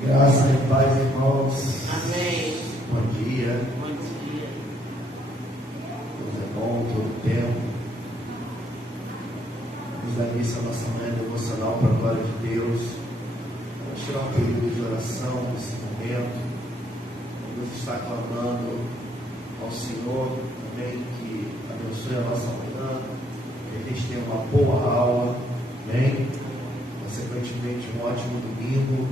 Graça e paz, irmãos. Amém. Bom dia. Bom dia. Deus é bom todo tempo. Vamos dar início à nossa manhã devocional para a glória de Deus. Vamos tirar um período de oração nesse momento. Vamos estar clamando ao Senhor também que abençoe a nossa manhã, que a gente tenha uma boa aula, amém? Consequentemente, um ótimo domingo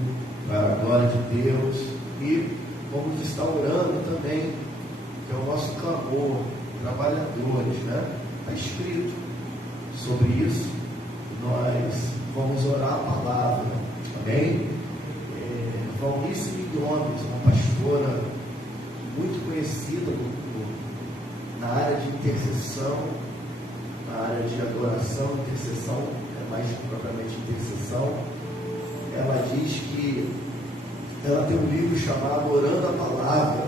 para a glória de Deus. E vamos estar orando também, que é o nosso clamor, trabalhadores, né? Está escrito sobre isso. Nós vamos orar a palavra, amém? Valnice Gomes, uma pastora muito conhecida na área de intercessão, na área de adoração, intercessão, mais propriamente intercessão. Ela diz que ela tem um livro chamado Orando a Palavra,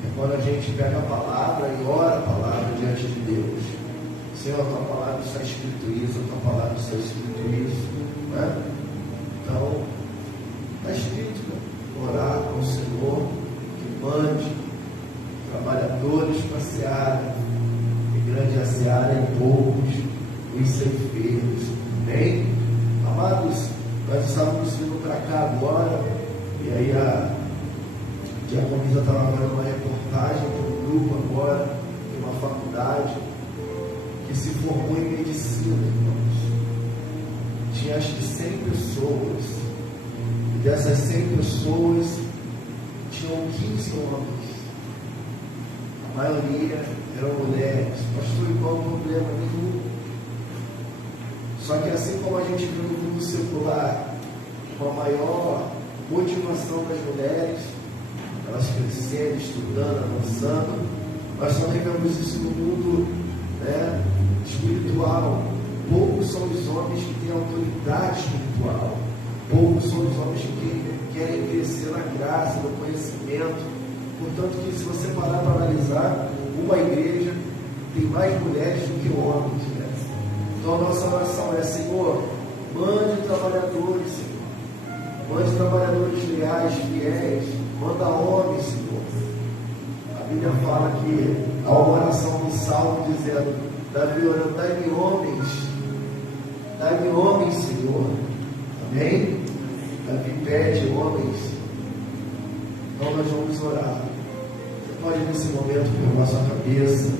que é quando a gente pega a palavra e ora a palavra diante de Deus. Senhor, a tua palavra está escrito isso, a tua palavra está escrito isso, né? Então, está escrito, né? Orar ao Senhor que mande trabalhadores para a seara, e grande a seara em poucos os ceifeiros, bem? Amados, nós estávamos vindo para cá agora, e aí a diaconisa estava vendo uma reportagem de um grupo agora, de uma faculdade, que se formou em medicina, irmãos. Tinha acho que 100 pessoas, e dessas 100 pessoas, tinham 15 homens. A maioria eram mulheres. Pastor, igual problema nenhum. Só que assim como a gente vê no mundo secular, com a maior motivação das mulheres, elas crescendo, estudando, avançando, nós também vemos isso no mundo, né, espiritual. Poucos são os homens que têm autoridade espiritual. Poucos são os homens que querem crescer na graça, no conhecimento. Portanto, que se você parar para analisar, uma igreja tem mais mulheres do que homens, né? Então a nossa oração é: Senhor, mande trabalhadores, Senhor. Mande trabalhadores leais, fiéis. Manda homens, Senhor. A Bíblia fala que há uma oração no Salmo dizendo: Davi orando, dai-me homens, Senhor. Amém? Davi pede homens. Então nós vamos orar. Você pode nesse momento curvar sua cabeça.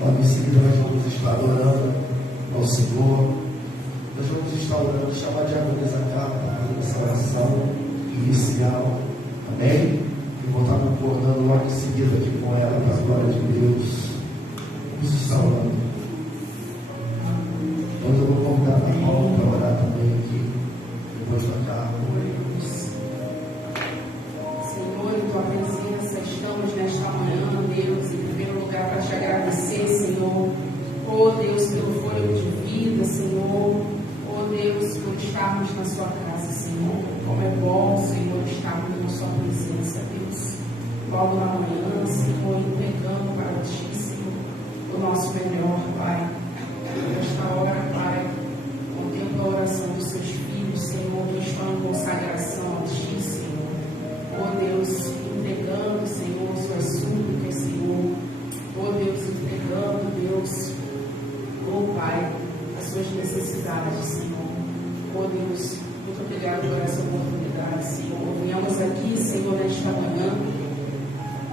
Logo em seguida nós vamos estar orando ao Senhor. Nós vamos estar orando, chamar de diaconisa Carla para fazer essa oração inicial. Amém? E vou estar concordando logo em seguida aqui com ela para a glória de Deus. Vamos estar orando. Então eu vou convidar a Paulo para orar também aqui. Depois da Carla. Senhor, em tua presença estamos nesta manhã, Deus, em primeiro lugar para te agradecer, Senhor. Oh Deus, pelo fôlego de vida, Senhor. Oh Deus, por estarmos na sua casa, Senhor. Como é bom, Senhor, estarmos na sua presença, Deus. Logo na manhã, Senhor, entregando para ti, Senhor, o nosso melhor, Pai. Nesta hora, Pai, contempla a oração dos seus filhos, Senhor, que estão em consagração a ti, Senhor. Oh Deus, entregando, Senhor, suas súplicas, Senhor. Oh Deus, entregando, Deus, oh Pai, as suas necessidades, Senhor. Oh Deus, muito obrigado por essa oportunidade, Senhor. Venhamos aqui, Senhor, nesta manhã,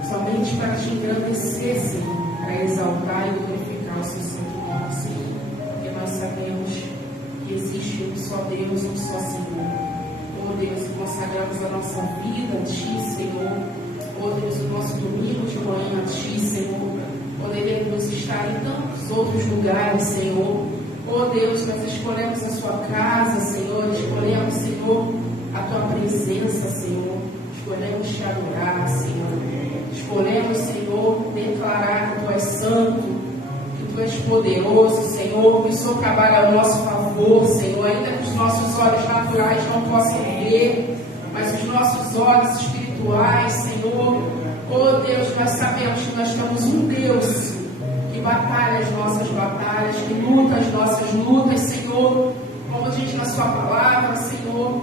somente para te engrandecer, Senhor, para exaltar e glorificar o seu santo nome, Senhor. Porque nós sabemos que existe um só Deus, um só Senhor. Oh Deus, consagramos a nossa vida a ti, Senhor. Oh Deus, o nosso domingo de manhã a ti, Senhor. Poderemos estar em tantos outros lugares, Senhor. Oh Deus, nós escolhemos a sua casa, Senhor. Escolhemos, Senhor, a tua presença, Senhor. Escolhemos te adorar, Senhor. Escolhemos, Senhor, declarar que tu és santo, que tu és poderoso, Senhor, que o Senhor trabalha ao nosso favor, Senhor, ainda que os nossos olhos naturais não possam ver, mas os nossos olhos espirituais, Senhor, oh Deus, nós sabemos que nós temos um Deus que batalha as nossas batalhas, que luta as nossas lutas, Senhor, como diz na sua palavra, Senhor.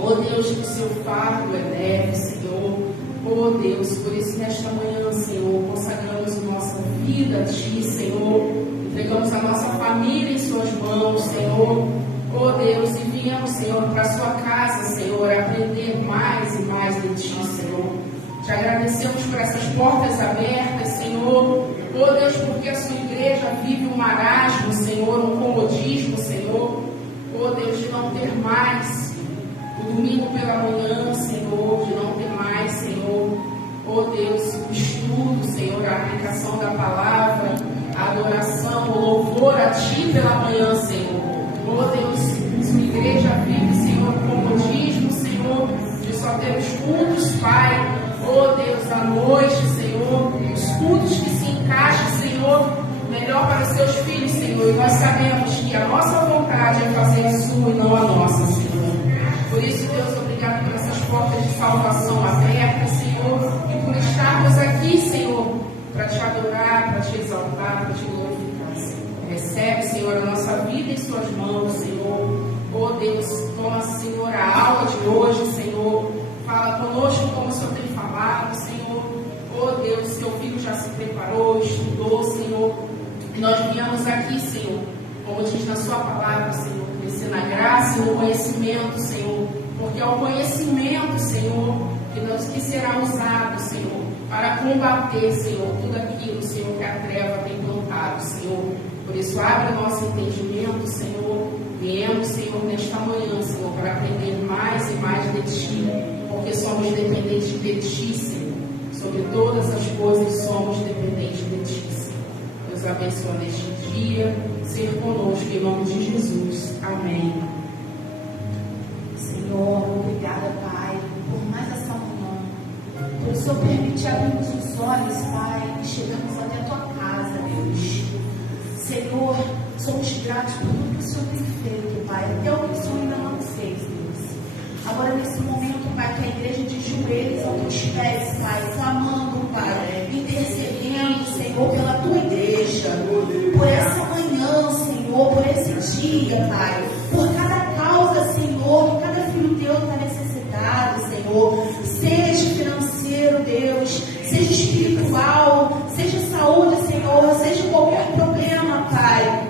Oh Deus, que o seu fardo é leve, Senhor. Oh Deus, por isso nesta manhã, Senhor, consagramos nossa vida a Ti, Senhor. Entregamos a nossa família em Suas mãos, Senhor. Oh Deus, e viemos, Senhor, para a Sua casa, Senhor, aprender mais e mais de Ti, Senhor. Te agradecemos por essas portas abertas, Senhor. Oh Deus, porque a Sua igreja vive um marasmo, Senhor, um comodismo, Senhor. Oh Deus, de não ter mais o domingo pela manhã, Senhor, de não ter mais, Senhor. Oh Deus, o estudo, Senhor, a aplicação da palavra, a adoração, o louvor a Ti pela manhã, Senhor. Oh Deus, sua igreja vive, Senhor, o comodismo, Senhor, de só ter os cultos, Pai. Oh Deus, à noite, Senhor, os cultos que se encaixam, Senhor, melhor para os Seus filhos, Senhor. E nós sabemos que a nossa vontade é fazer a Sua e não a nossa, Senhor. Por isso, Deus, obrigado por essas portas de salvação abertas, Senhor, e por estarmos aqui, Senhor, para Te adorar, para Te exaltar, para Te glorificar, Senhor. Recebe, Senhor, a nossa vida em Suas mãos, Senhor. Oh Deus, toma, Senhor, a aula de hoje, Senhor. Fala conosco como o Senhor tem falado, Senhor. Oh Deus, Seu filho já se preparou, estudou, Senhor. E nós viemos aqui, Senhor, como diz na Sua palavra, Senhor, crescer na graça e no conhecimento, Senhor. Porque é o conhecimento, Senhor, que será usado, Senhor, para combater, Senhor, tudo aquilo, Senhor, que a treva tem plantado, Senhor. Por isso, abre o nosso entendimento, Senhor. Viemos, Senhor, nesta manhã, Senhor, para aprender mais e mais de Ti, porque somos dependentes de Ti, Senhor. Sobre todas as coisas somos dependentes de Ti, Senhor. Deus abençoe neste dia, ser conosco, em nome de Jesus. Amém. Senhor, obrigada, Pai, por mais essa manhã. Por o Senhor permitir abrirmos os olhos, Pai, e chegamos até a Tua casa, Deus. Senhor, somos gratos por tudo que o Senhor tem feito, Pai, até o que o Senhor ainda não fez, Deus. Agora, nesse momento, Pai, que a igreja de joelhos aos Teus pés, Pai, clamando, Pai, intercedendo, Senhor, pela Tua igreja, por essa manhã, Senhor, por esse dia, Pai, por cada causa, Senhor, que cada filho Teu está necessitado, Senhor, seja financeiro, Deus, seja espiritual, seja saúde, Senhor, seja qualquer problema, Pai.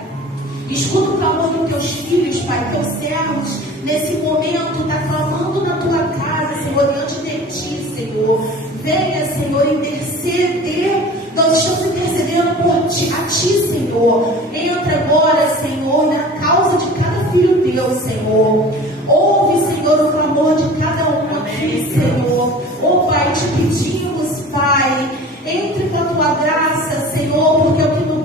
Escuta o clamor dos Teus filhos, Pai, Teus servos, nesse momento, está clamando na Tua casa, Senhor, diante de Ti, Senhor. Venha, Senhor, interceder. Nós estamos intercedendo por Ti, a Ti, Senhor. Entra agora, Senhor, na causa de cada filho Teu, Senhor. Ouve, Senhor, o clamor de cada um aqui, Senhor. Oh, Pai, te pedimos, Pai, entre com a Tua graça, Senhor, porque é o que nos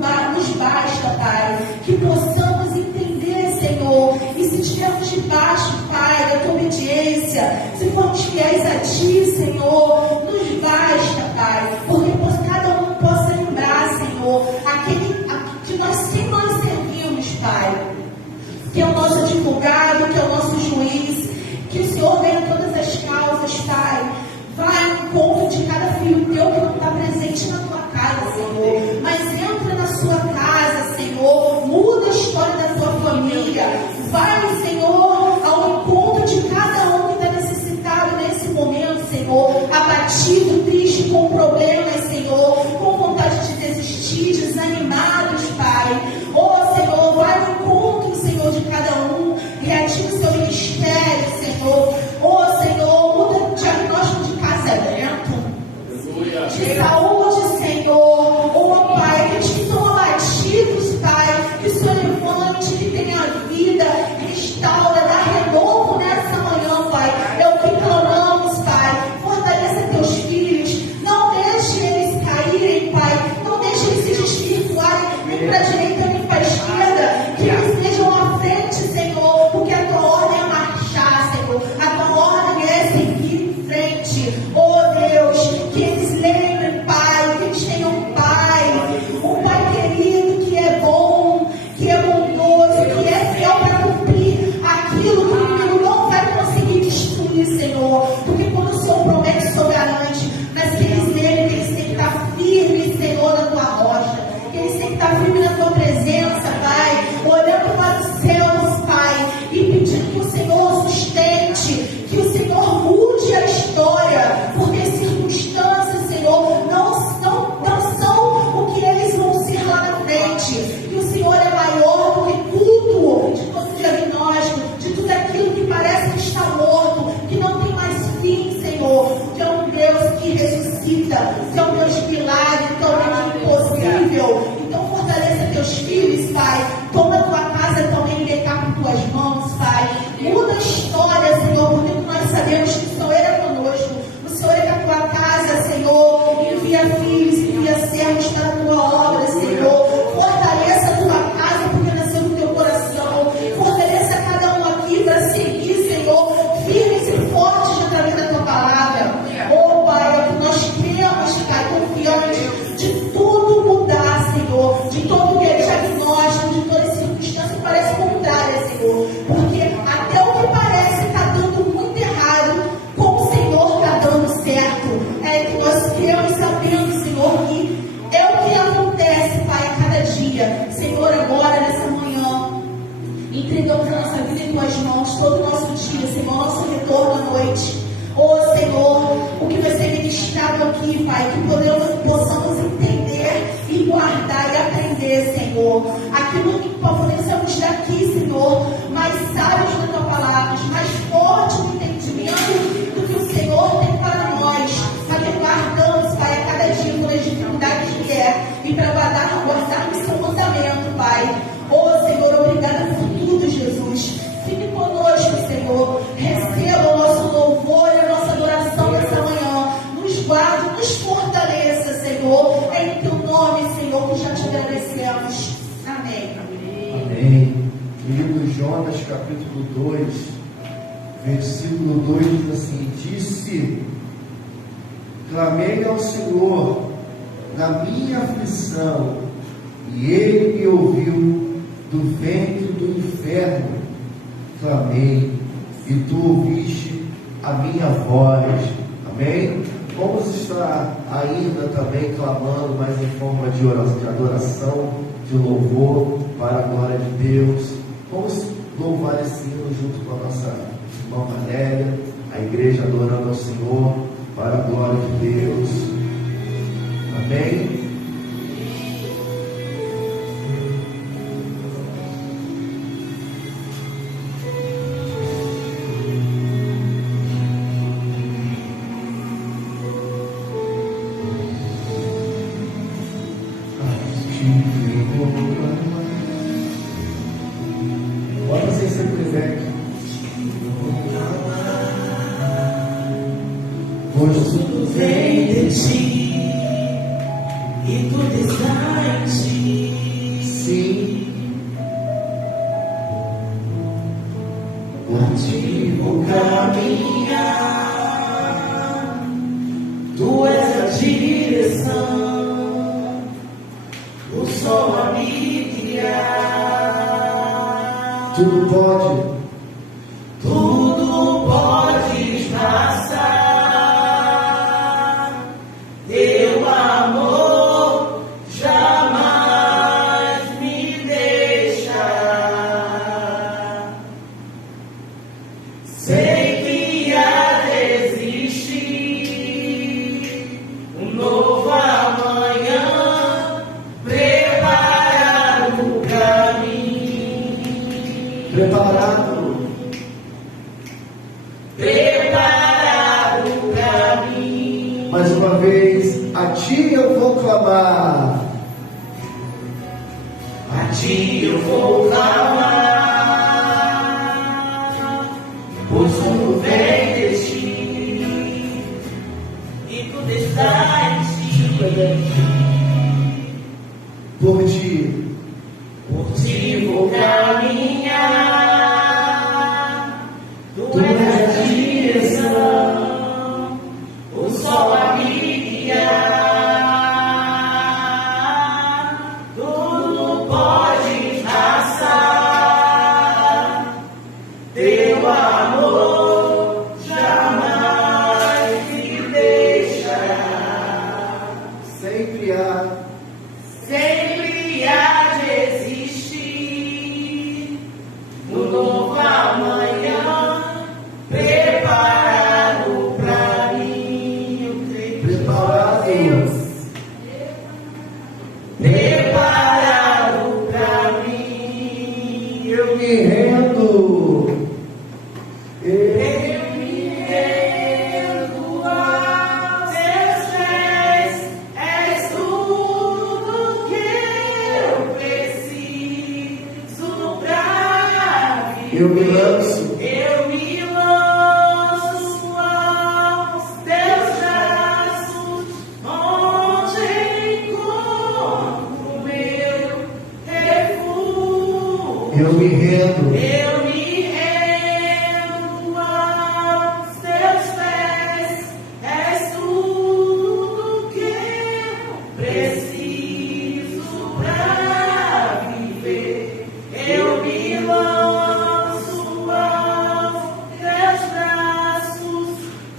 basta, Pai, que possamos entender, Senhor, e se estivermos debaixo, Pai, da Tua obediência, se formos fiéis a Ti, Senhor, nos basta, Pai, porque cada um possa lembrar, Senhor, aquele que nós servimos, Pai, que é o nosso advogado, que é o nosso juiz, que o Senhor venha em todas as causas, Pai. Vai ao encontro de cada filho Teu que não está presente na Tua casa, Senhor. Mas entra na sua casa, Senhor. Muda a história da Tua família. Vai, Senhor, ao encontro de cada um que está necessitado nesse momento, noite. Senhor, o que vai ser ministrado aqui, Pai, que possamos entender e guardar e aprender, Senhor. Aquilo que possamos daqui, Senhor, mais sábios na Tua palavra, mais forte no entendimento do que o Senhor tem para nós, para que guardamos, Pai, a cada dia por as dificuldades que e para guardarmos o Seu mandamento, Pai. Senhor, obrigada por tudo, Jesus. Fique conosco, Senhor. Receba o nosso louvor e a nossa adoração nessa manhã. Nos guarde, nos fortaleça, Senhor. É em Teu nome, Senhor, que já te agradecemos. Amém. Amém. Livro de Jonas, capítulo 2, versículo 2 diz assim: disse, clamei ao Senhor na minha aflição, e Ele me ouviu. Do ventre do inferno clamei, e Tu ouviste a minha voz. Amém? Vamos estar ainda também clamando, mas em forma de oração, de adoração, de louvor para a glória de Deus. Vamos louvar esse hino junto com a nossa irmã Valéria, a igreja adorando ao Senhor para a glória de Deus. Amém? Mais uma vez, a Ti eu vou clamar. A Ti eu vou clamar. Pois tudo vem de Ti, e tudo está em Ti. Por Ti vou caminhar. Tu és a direção. O sol a me guiar, tudo pode passar, Teu amor jamais me deixará. Sempre há de existir um novo amanhã preparado para mim. Preparado para mim, eu me rendo, aos Teus pés, és tudo que eu preciso para viver. Eu me lanço. Eu me rendo aos Teus pés, és tudo que eu preciso para viver. Eu me lanço aos Teus braços,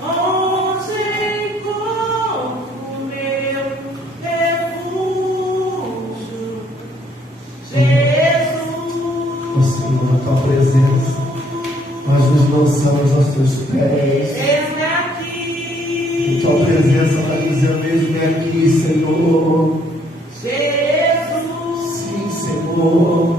onde encontro meu refúgio. Senhor, a Tua aos teus pés. Eis-me aqui. Em tua presença está dizendo: eis-me aqui, Senhor. Jesus. Sim, Senhor.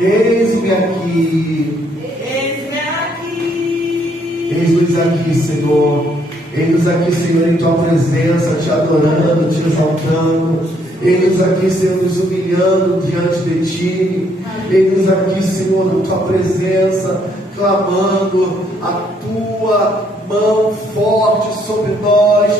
Eis-me aqui. Eis-me aqui. Eis-nos aqui, Senhor. Eis-nos aqui, Senhor, em tua presença, te adorando, te exaltando. Eis-nos aqui, Senhor, nos humilhando diante de ti. Eis-nos aqui, Senhor, em tua presença, clamando a tua mão forte sobre nós.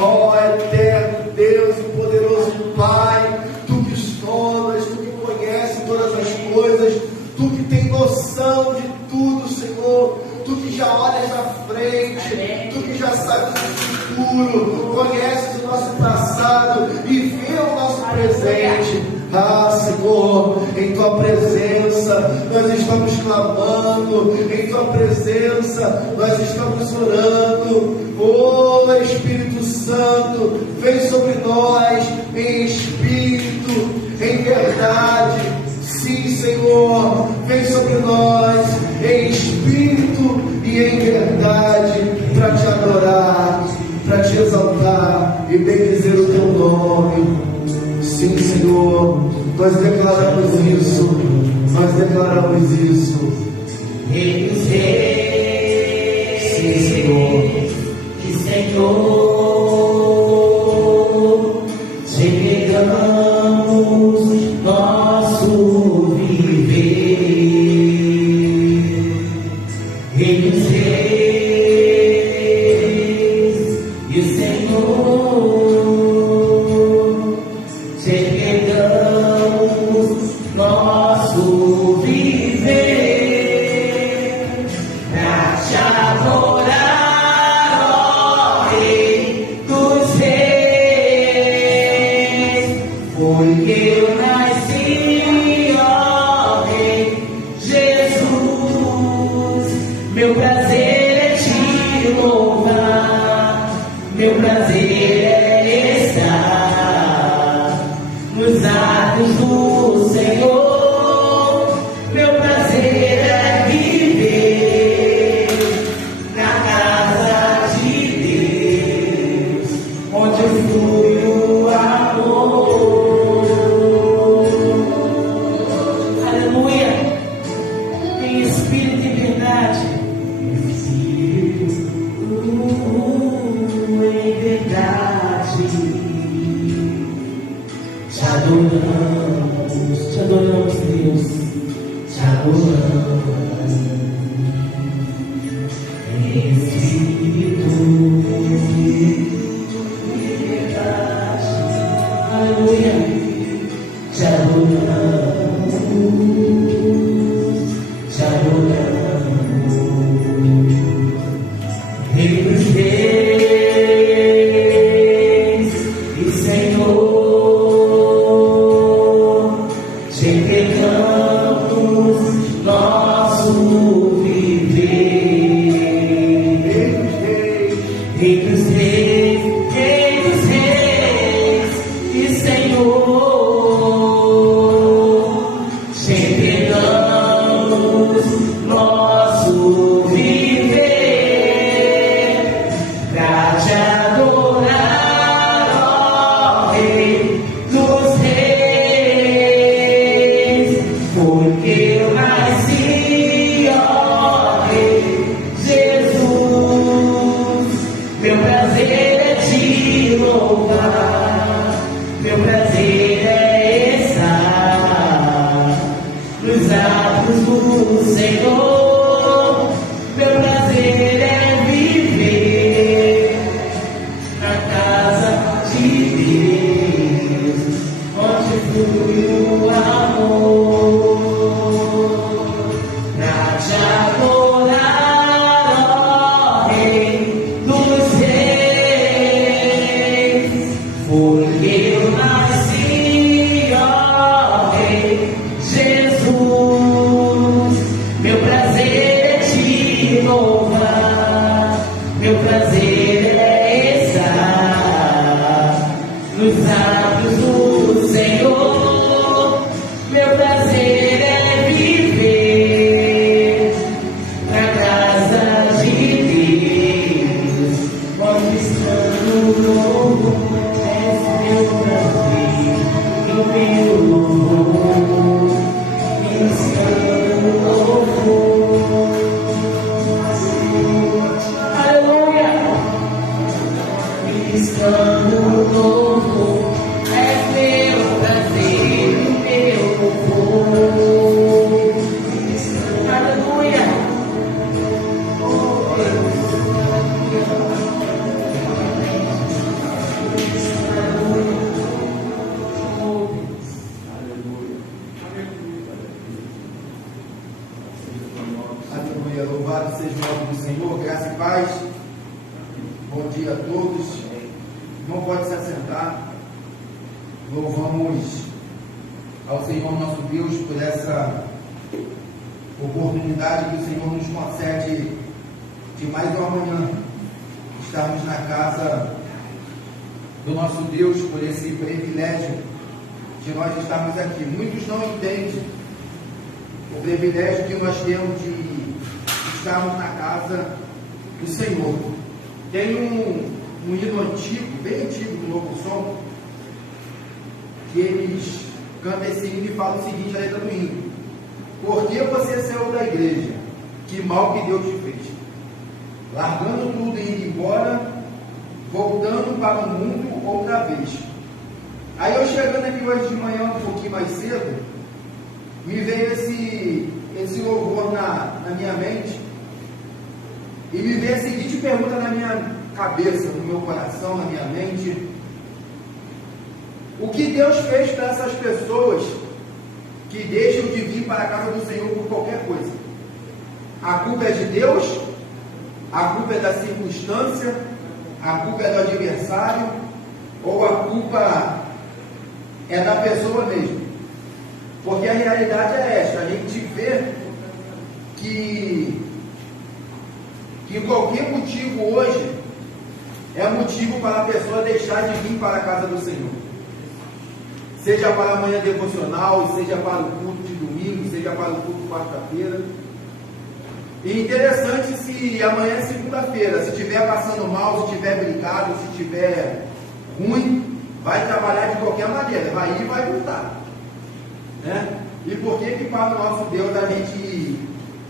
Ó eterno Deus e poderoso Pai, tu que sondas, tu que conhece todas as coisas, tu que tem noção de tudo, Senhor. Tu que já olhas à frente, tu que já sabe do futuro, conheces o nosso passado e vê o nosso presente. Ah, Senhor, em tua presença nós estamos clamando, em tua presença nós estamos orando. Oh, Espírito Santo, vem sobre nós em espírito, em verdade. Sim, Senhor, vem sobre nós em espírito e em verdade, para te adorar, para te exaltar e bendizer o teu nome. Sim, Senhor, nós declaramos isso, nós declaramos isso. Sim, Senhor. E Senhor, chegamos nosso viver. Eles e o Senhor, chegamos nosso viver pra te adorar, ó Rei dos Reis. Foi que eu nasci, ó Rei Jesus. Meu prazer é te louvar, meu prazer é estar nos atos do Senhor. Meu prazer é viver na casa de Deus, onde flui o amor. Aleluia, em espírito e verdade. Em verdade, te adoramos, Deus, te adoramos, em espírito e verdade, aleluia, te adoramos, te adoramos, Rei dos Reis e Senhor, te entregamos nosso viver. Senhor, graça e paz. Bom dia a todos. Não pode se assentar. Louvamos ao Senhor nosso Deus por essa oportunidade que o Senhor nos concede de mais uma manhã estarmos na casa do nosso Deus, por esse privilégio de nós estarmos aqui. Muitos não entendem o privilégio que nós temos de estarmos na casa do Senhor. Tem um hino antigo, bem antigo do Novo Som, que eles cantam esse hino e falam o seguinte, a letra do hino: por que você saiu da igreja? Que mal que Deus te fez? Largando tudo e indo embora, voltando para o mundo outra vez. Aí eu chegando aqui hoje de manhã um pouquinho mais cedo, me veio esse louvor na minha mente, e me veio a seguinte pergunta na minha cabeça, no meu coração, na minha mente: o que Deus fez para essas pessoas que deixam de vir para a casa do Senhor por qualquer coisa? A culpa é de Deus? A culpa é da circunstância? A culpa é do adversário? Ou a culpa é da pessoa mesmo? Porque a realidade é esta: a gente vê que qualquer motivo hoje é motivo para a pessoa deixar de vir para a casa do Senhor. Seja para a manhã devocional, seja para o culto de domingo, seja para o culto de quarta-feira. E interessante, se amanhã é segunda-feira, se estiver passando mal, se estiver brigado, se estiver ruim, vai trabalhar de qualquer maneira, vai ir e vai voltar. Né? E por que para o nosso Deus a gente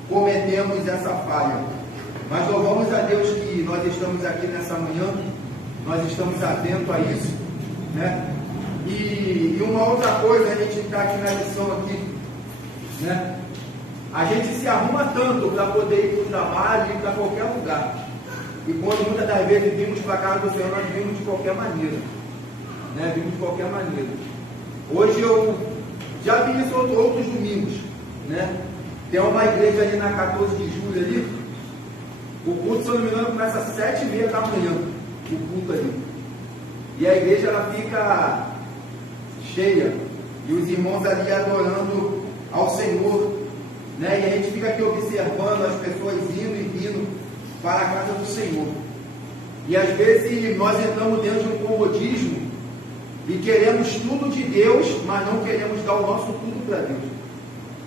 cometemos essa falha? Mas louvamos a Deus que nós estamos aqui nessa manhã, nós estamos atentos a isso, né? E uma outra coisa, a gente está aqui na lição aqui, né? A gente se arruma tanto para poder ir para o trabalho, ir para qualquer lugar. E quando muitas das vezes vimos para a casa do Senhor, nós vimos de qualquer maneira, né? Vimos de qualquer maneira. Hoje eu já vi isso outros domingos, né? Tem uma igreja ali na 14 de julho ali. O culto, se eu não me engano, começa às 7h30 da manhã, o culto ali. E a igreja ela fica cheia, e os irmãos ali adorando ao Senhor, né? E a gente fica aqui observando as pessoas indo e vindo para a casa do Senhor. E às vezes nós entramos dentro de um comodismo e queremos tudo de Deus, mas não queremos dar o nosso tudo para Deus.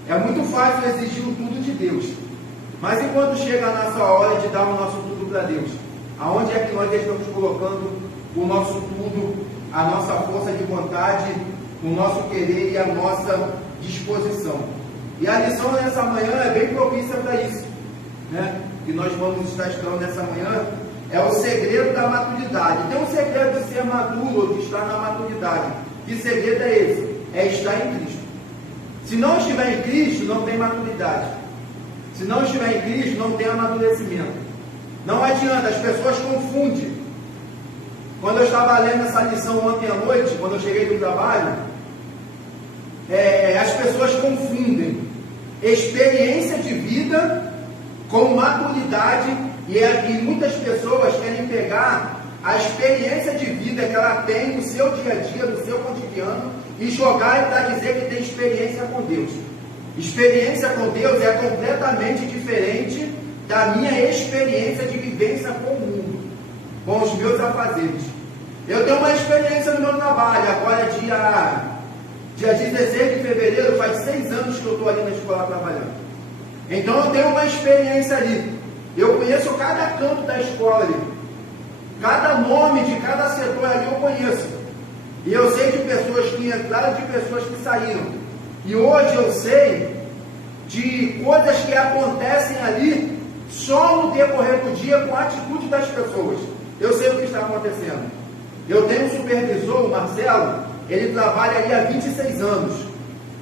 É muito fácil exigir o tudo de Deus. Mas e quando chega a nossa hora de dar o nosso tudo para Deus? Aonde é que nós estamos colocando o nosso tudo, a nossa força de vontade, o nosso querer e a nossa disposição? E a lição nessa manhã é bem propícia para isso, né? Que nós vamos estar estudando nessa manhã é o segredo da maturidade. Tem um segredo de ser maduro, ou de estar na maturidade. Que segredo é esse? É estar em Cristo. Se não estiver em Cristo, não tem maturidade. Se não estiver em Cristo, não tem amadurecimento. Não adianta, as pessoas confundem. Quando eu estava lendo essa lição ontem à noite, quando eu cheguei do trabalho, as pessoas confundem experiência de vida com maturidade, e muitas pessoas querem pegar a experiência de vida que ela tem no seu dia a dia, no seu cotidiano, e jogar para dizer que tem experiência com Deus. Experiência com Deus é completamente diferente da minha experiência de vivência com o mundo, com os meus afazeres. Eu tenho uma experiência no meu trabalho. Agora, dia 16 de fevereiro, faz 6 anos que eu estou ali na escola trabalhando. Então eu tenho uma experiência ali. Eu conheço cada canto da escola ali. Cada nome de cada setor ali eu conheço. E eu sei de pessoas que entraram, de pessoas que saíram. E hoje eu sei de coisas que acontecem ali só no decorrer do dia com a atitude das pessoas. Eu sei o que está acontecendo. Eu tenho um supervisor, o Marcelo, ele trabalha ali há 26 anos.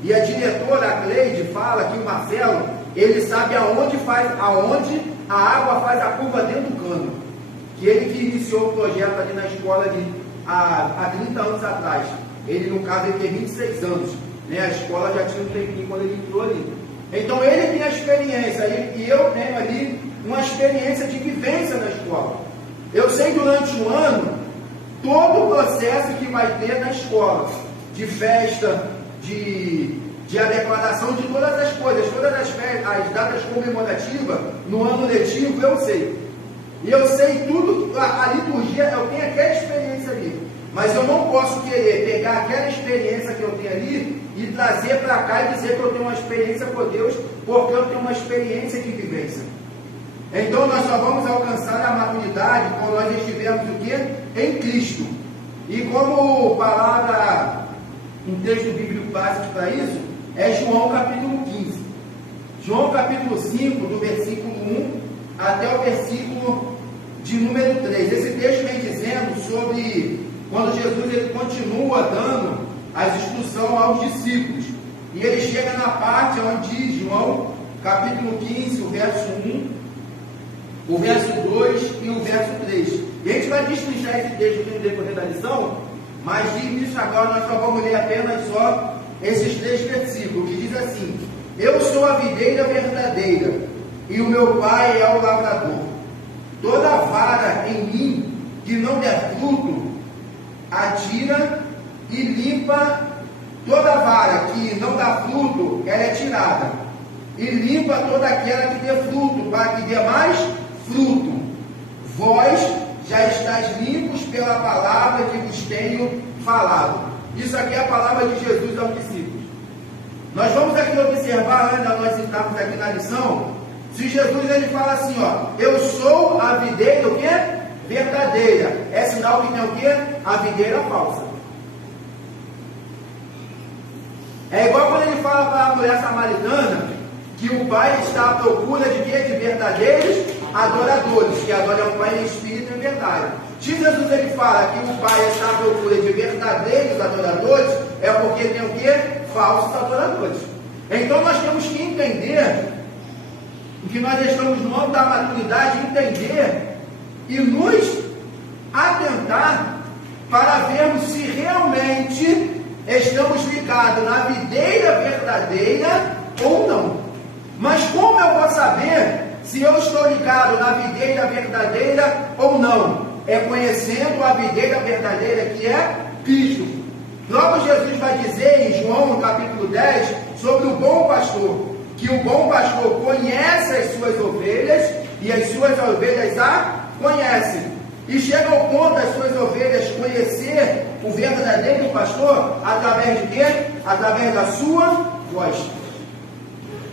E a diretora, a Cleide, fala que o Marcelo, ele sabe aonde a água faz a curva dentro do cano. Que ele que iniciou o projeto ali na escola ali, há 30 anos atrás. Ele, no caso, ele tem 26 anos. Né? A escola já tinha um tempinho quando ele entrou ali. Então ele tem a experiência, e eu tenho ali uma experiência de vivência na escola. Eu sei durante o ano todo o processo que vai ter na escola, de festa, de adequação de todas as coisas, todas as datas comemorativas no ano letivo, eu sei. E eu sei tudo, a liturgia, eu tenho aquela experiência ali. Mas eu não posso querer pegar aquela experiência que eu tenho ali e trazer para cá e dizer que eu tenho uma experiência com Deus, porque eu tenho uma experiência de vivência. Então nós só vamos alcançar a maturidade quando nós estivermos o quê? Em Cristo. E como palavra, um texto bíblico básico para isso, é João capítulo 15. João capítulo 5, do versículo 1 até o versículo de número 3. Esse texto vem dizendo sobre quando Jesus ele continua dando as instruções aos discípulos. E ele chega na parte onde diz, João capítulo 15, o verso 1, o verso 2 e o verso 3. E a gente vai destrinchar esse texto aqui no decorrer da lição, mas de início agora nós só vamos ler apenas só esses 3 versículos, que diz assim: eu sou a videira verdadeira, e o meu pai é o lavrador. Toda vara em mim que não der fruto, atira e limpa. Toda vara que não dá fruto, ela é tirada, e limpa toda aquela que dê fruto, para que dê mais fruto. Vós já estáis limpos pela palavra que vos tenho falado. Isso aqui é a palavra de Jesus aos discípulos. Nós vamos aqui observar, antes de nós entrarmos aqui na lição, se Jesus ele fala assim, ó, eu sou a videira, o quê? Verdadeira. É sinal que tem o quê? A videira falsa. É igual quando ele fala para a mulher samaritana que o Pai está à procura de quê? De verdadeiros adoradores, que adoram o Pai em espírito e em verdade. Se Jesus ele fala que o Pai está à procura de verdadeiros adoradores, é porque tem o quê? Falsos adoradores. Então nós temos que entender que nós estamos no âmbito da maturidade, entender e nos atentar para vermos se realmente estamos ligados na videira verdadeira ou não. Mas como eu vou saber se eu estou ligado na videira verdadeira ou não? É conhecendo a videira verdadeira que é Cristo. Logo Jesus vai dizer em João, no capítulo 10, sobre o bom pastor, que o bom pastor conhece as suas ovelhas e as suas ovelhas a conhecem. E chega ao ponto das suas ovelhas conhecer o verdadeiro pastor através de quê? Através da sua voz.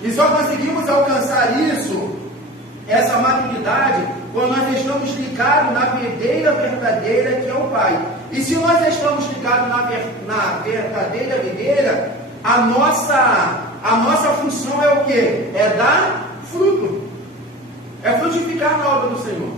E só conseguimos alcançar isso, essa maturidade, quando nós estamos ligados na videira verdadeira que é o Pai. E se nós estamos ligados na verdadeira videira, a nossa função é o quê? É dar fruto. É frutificar na obra do Senhor.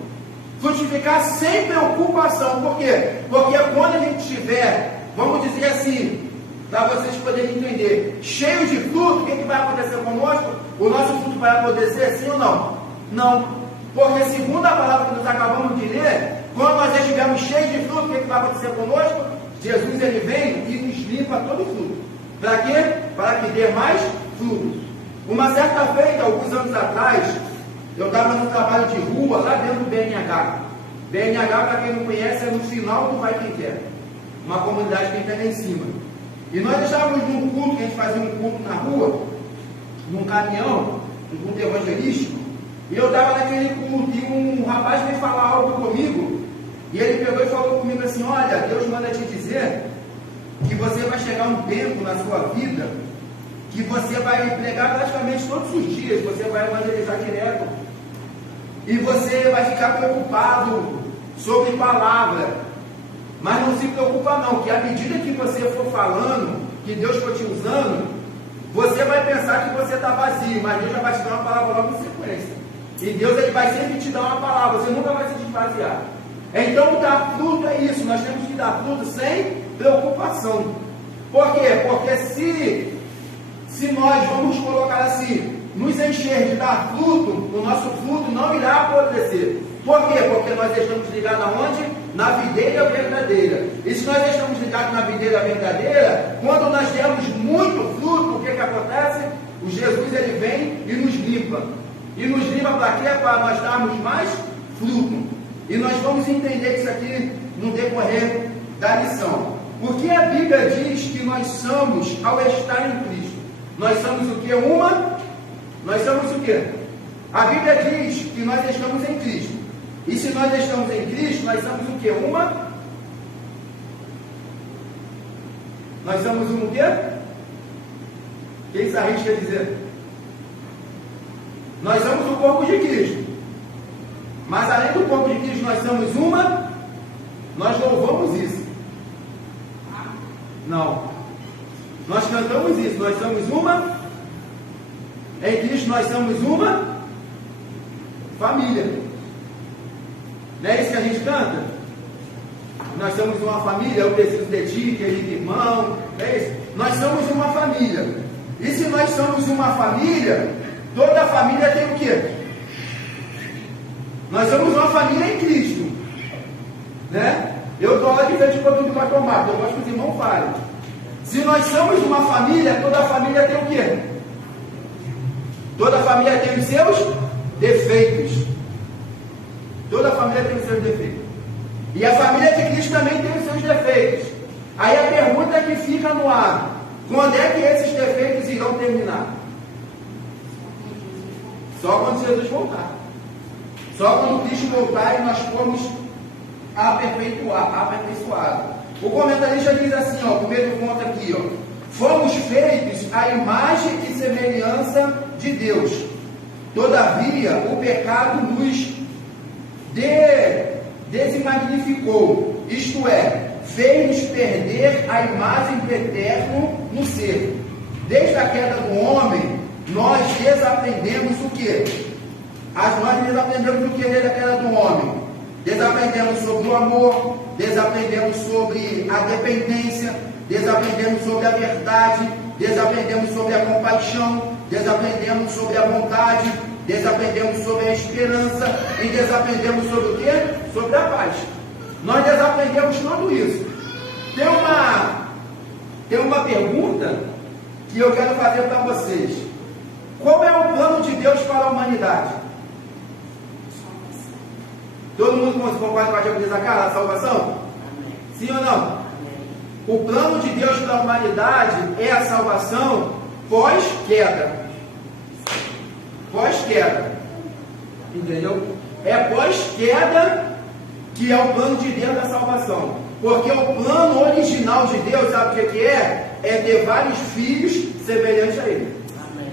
Frutificar sem preocupação. Por quê? Porque quando a gente estiver, vamos dizer assim, para vocês poderem entender, cheio de fruto, o que vai acontecer conosco? O nosso fruto vai acontecer sim ou não? Não. Porque segundo a palavra que nós acabamos de ler, quando nós estivermos cheios de fruto, o que vai acontecer conosco? Jesus ele vem e nos limpa todo o fruto. Para quê? Para que dê mais fruto. Uma certa feita, alguns anos atrás, eu estava no trabalho de rua lá dentro do BNH. BNH, para quem não conhece, é no final do Vai Quem Quer. Uma comunidade que tem lá em cima. E nós estávamos num culto, que a gente fazia um culto na rua, num caminhão, um culto evangelístico, e eu estava naquele culto, e um rapaz veio falar algo comigo, e ele pegou e falou comigo assim, olha, Deus manda te dizer que você vai chegar um tempo na sua vida, que você vai pregar praticamente todos os dias, você vai evangelizar direto, e você vai ficar preocupado sobre palavra. Mas não se preocupa não, que à medida que você for falando, que Deus for te usando, você vai pensar que você está vazio, mas Deus já vai te dar uma palavra logo em sequência. E Deus ele vai sempre te dar uma palavra, você nunca vai se desvaziar. Então dar fruto é isso, nós temos que dar fruto sem preocupação. Por quê? Porque se nós vamos colocar assim, nos encher de dar fruto, o nosso fruto não irá apodrecer. Por quê? Porque nós estamos ligados aonde? Na videira verdadeira. E se nós estamos ligados na videira verdadeira, quando nós temos muito fruto, o que acontece? O Jesus ele vem e nos limpa. E nos livra para quê? Para nós darmos mais fruto. E nós vamos entender isso aqui no decorrer da lição. Porque a Bíblia diz que nós somos, ao estar em Cristo, nós somos o que? Nós somos o que? A Bíblia diz que nós estamos em Cristo. E se nós estamos em Cristo, nós somos o que? Nós somos o quê? Quem se arrisca a dizer? Nós somos o corpo de Cristo. Mas além do corpo de Cristo, nós somos nós louvamos isso. Não. Nós cantamos isso. Nós somos em Cristo nós somos uma família. Não é isso que a gente canta? Nós somos uma família, eu preciso de ti, querido irmão. É isso? Nós somos uma família. E se nós somos uma família, toda família tem o quê? Nós somos uma família em Cristo. Né? Eu estou lá de frente para tudo para tomar, eu gosto que os irmãos falem. Se nós somos uma família, toda família tem o quê? Toda família tem os seus defeitos. Toda família tem os seus defeitos. E a família de Cristo também tem os seus defeitos. Aí a pergunta que fica no ar: quando é que esses defeitos irão terminar? Só quando Jesus voltar. Só quando Cristo voltar e nós formos aperfeiçoados. O comentarista diz assim, ó, o primeiro ponto aqui, ó: fomos feitos à imagem e semelhança de Deus. Todavia, o pecado nos desmagnificou, isto é, fez-nos perder a imagem do eterno no ser. Desde a queda do homem, nós desaprendemos o quê? Nós desaprendemos o que desde a queda do homem? Desaprendemos sobre o amor, desaprendemos sobre a dependência, desaprendemos sobre a verdade, desaprendemos sobre a compaixão, desaprendemos sobre a bondade, desaprendemos sobre a esperança e desaprendemos sobre o quê? Sobre a paz. Nós desaprendemos tudo isso. Tem uma pergunta que eu quero fazer para vocês. Qual é o plano de Deus para a humanidade? Todo mundo concorda com a Tiago a salvação? Amém. Sim ou não? Amém. O plano de Deus para a humanidade é a salvação pós-queda. Pós-queda. Entendeu? É pós-queda que é o plano de Deus da salvação. Porque o plano original de Deus, sabe o que é? É ter vários filhos semelhantes a Ele. Amém.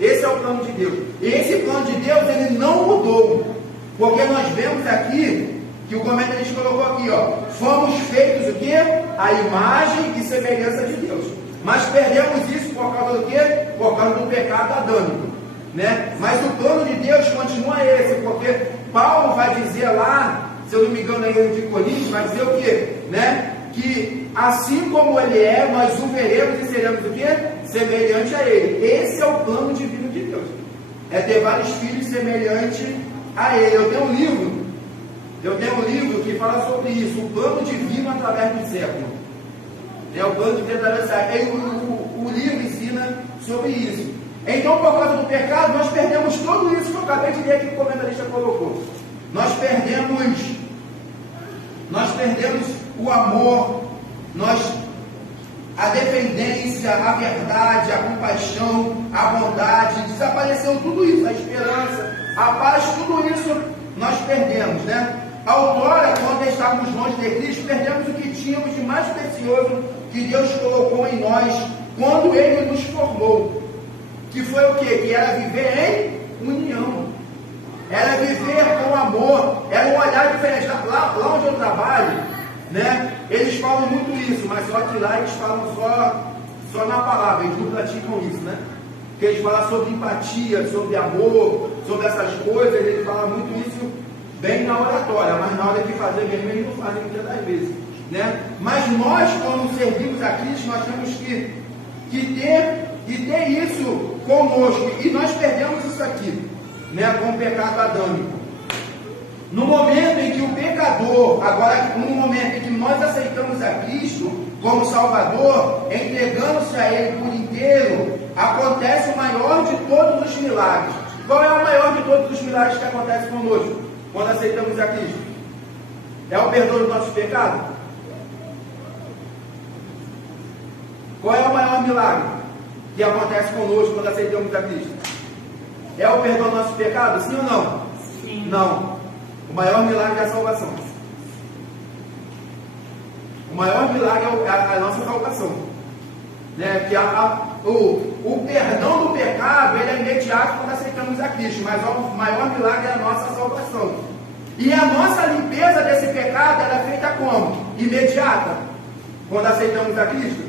Esse é o plano de Deus. E esse plano de Deus, ele não mudou. Porque nós vemos aqui, que o comentarista colocou aqui, ó: fomos feitos o quê? A imagem e semelhança de Deus. Mas perdemos isso por causa do quê? Por causa do pecado adâmico, né? Mas o plano de Deus continua esse, porque Paulo vai dizer lá, se eu não me engano, aí de Coríntios, vai dizer o quê? Né? Que assim como Ele é, nós o veremos e seremos o quê? Semelhante a Ele. Esse é o plano divino de Deus. É ter vários filhos semelhantes a Ele. Eu tenho um livro que fala sobre isso, o plano divino através do século. É o plano divino através do século. O livro ensina sobre isso. Então, por causa do pecado, nós perdemos tudo isso que eu acabei de ler aqui que o comentarista colocou. Nós perdemos o amor, a dependência, a verdade, a compaixão, a bondade, desapareceu tudo isso, a esperança, a paz, tudo isso nós perdemos, né? Outrora, quando estávamos longe de Cristo, perdemos o que tínhamos de mais precioso que Deus colocou em nós quando Ele nos formou. Que foi o quê? Que era viver em união. Era viver com amor. Era um olhar diferente. Lá onde eu trabalho, né? Eles falam muito isso, mas só que lá eles falam só na palavra, eles não praticam isso, né? Porque eles falam sobre empatia, sobre amor, sobre essas coisas, eles falam muito isso bem na oratória, mas na hora de fazer mesmo eles não fazem muitas das vezes, né? Mas nós, quando servimos a Cristo, nós temos que ter isso conosco, e nós perdemos isso aqui, né? Com o pecado adâmico. No momento em que o pecador, agora no momento em que nós aceitamos a Cristo como Salvador, entregando-se a Ele por inteiro, acontece o maior de todos os milagres. Qual é o maior de todos os milagres que acontecem conosco quando aceitamos a Cristo? É o perdão dos nossos pecados? Qual é o maior milagre que acontece conosco quando aceitamos a Cristo? É o perdão dos nossos pecados? Sim ou não? Sim. Não. O maior milagre é a salvação. O maior milagre é a nossa salvação. Né? Que o perdão do pecado ele é imediato quando aceitamos a Cristo, mas o maior milagre é a nossa salvação. E a nossa limpeza desse pecado ela é feita como? Imediata. Quando aceitamos a Cristo.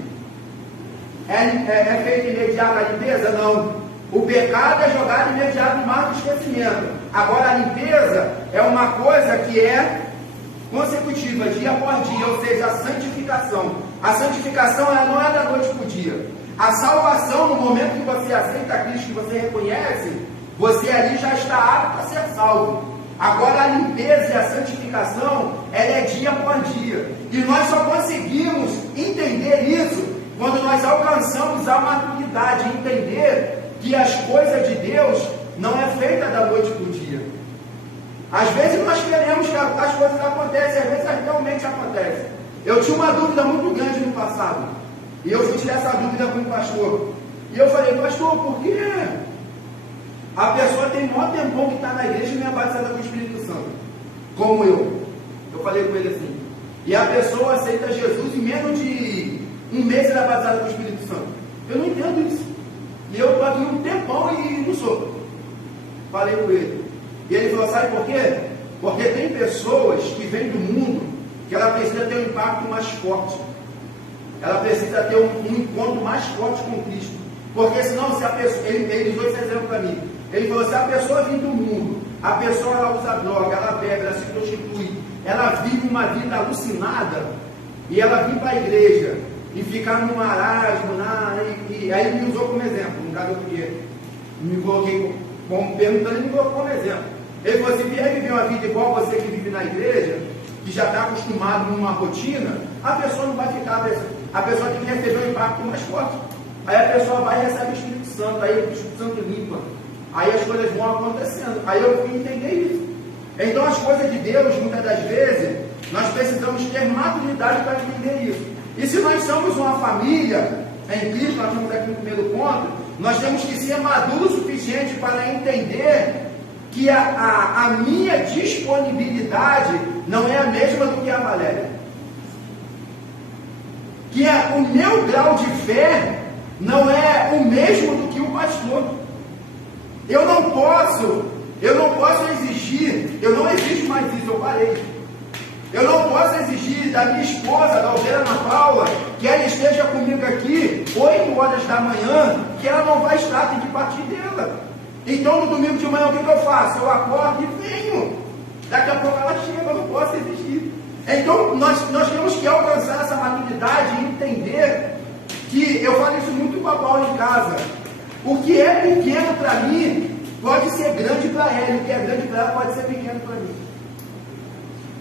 É feita imediata a limpeza? Não. O pecado é jogado imediato no mar do esquecimento. Agora a limpeza é uma coisa que é consecutiva, dia após dia, ou seja, a santificação. A santificação ela não é da noite para o dia. A salvação, no momento que você aceita Cristo, que você reconhece, você ali já está apto para ser salvo. Agora a limpeza e a santificação, ela é dia após dia. E nós só conseguimos entender isso quando nós alcançamos a maturidade, entender que as coisas de Deus não é feita da noite para o dia. Às vezes nós queremos que as coisas acontecem, às vezes realmente acontecem. Eu tinha uma dúvida muito grande no passado. E eu fiz essa dúvida com o pastor. E eu falei, pastor, por que a pessoa tem maior tempão que está na igreja e não é batizada com o Espírito Santo? Como eu. Eu falei com ele assim. E a pessoa aceita Jesus em menos de um mês ela é batizada com o Espírito Santo. Eu não entendo isso. E eu estou aqui um tempão e não sou. Falei com ele. E ele falou, sabe por quê? Porque tem pessoas que vêm do mundo que ela precisa ter um impacto mais forte. Ela precisa ter um encontro mais forte com Cristo. Porque senão, se a pessoa, ele usou esse exemplo para mim. Ele falou, se a pessoa vem do mundo, a pessoa ela usa droga, ela bebe, ela se prostitui, ela vive uma vida alucinada, e ela vem para a igreja e ficar no marasmo, e aí ele me usou como exemplo, no caso porque me coloquei como perguntando, ele me colocou como exemplo. Ele falou, se vier viver uma vida igual você que vive na igreja, que já está acostumado numa rotina, a pessoa não vai ficar, a pessoa tem que receber um impacto mais forte. Aí a pessoa vai e recebe o Espírito Santo, aí o Espírito Santo limpa, aí as coisas vão acontecendo. Aí eu fui entender isso. Então as coisas de Deus, muitas das vezes, nós precisamos ter maturidade para entender isso. E se nós somos uma família em Cristo, nós estamos aqui no primeiro ponto, nós temos que ser maduros o suficiente para entender que a minha disponibilidade não é a mesma do que a Valéria. Que o meu grau de fé não é o mesmo do que o pastor. Eu não posso exigir, eu não exijo mais isso, eu parei. Eu não posso exigir da minha esposa, da Aldeira Ana Paula, que ela esteja comigo aqui 8 horas da manhã, que ela não vai estar, tem que partir dela. Então no domingo de manhã o que eu faço? Eu acordo e venho. Daqui a pouco ela chega, eu não posso exigir. Então nós temos que alcançar essa maturidade e entender que, eu falo isso muito com a Paula em casa, o que é pequeno para mim pode ser grande para ela, e o que é grande para ela pode ser pequeno para mim.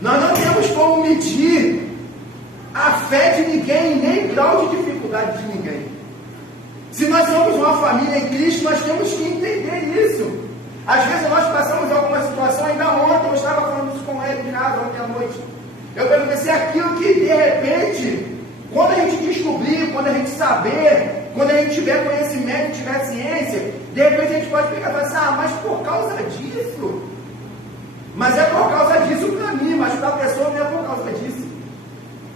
Nós não temos como medir a fé de ninguém, nem grau de dificuldade de ninguém. Se nós somos uma família em Cristo, nós temos que entender isso. Às vezes nós passamos alguma situação, ainda ontem eu estava falando isso com ele em casa, ontem à noite. Eu perguntei se aquilo que de repente, quando a gente descobrir, quando a gente saber, quando a gente tiver conhecimento, tiver ciência, de repente a gente pode pegar e falar assim, mas por causa disso. Mas é por causa disso para mim, mas para a pessoa não é por causa disso.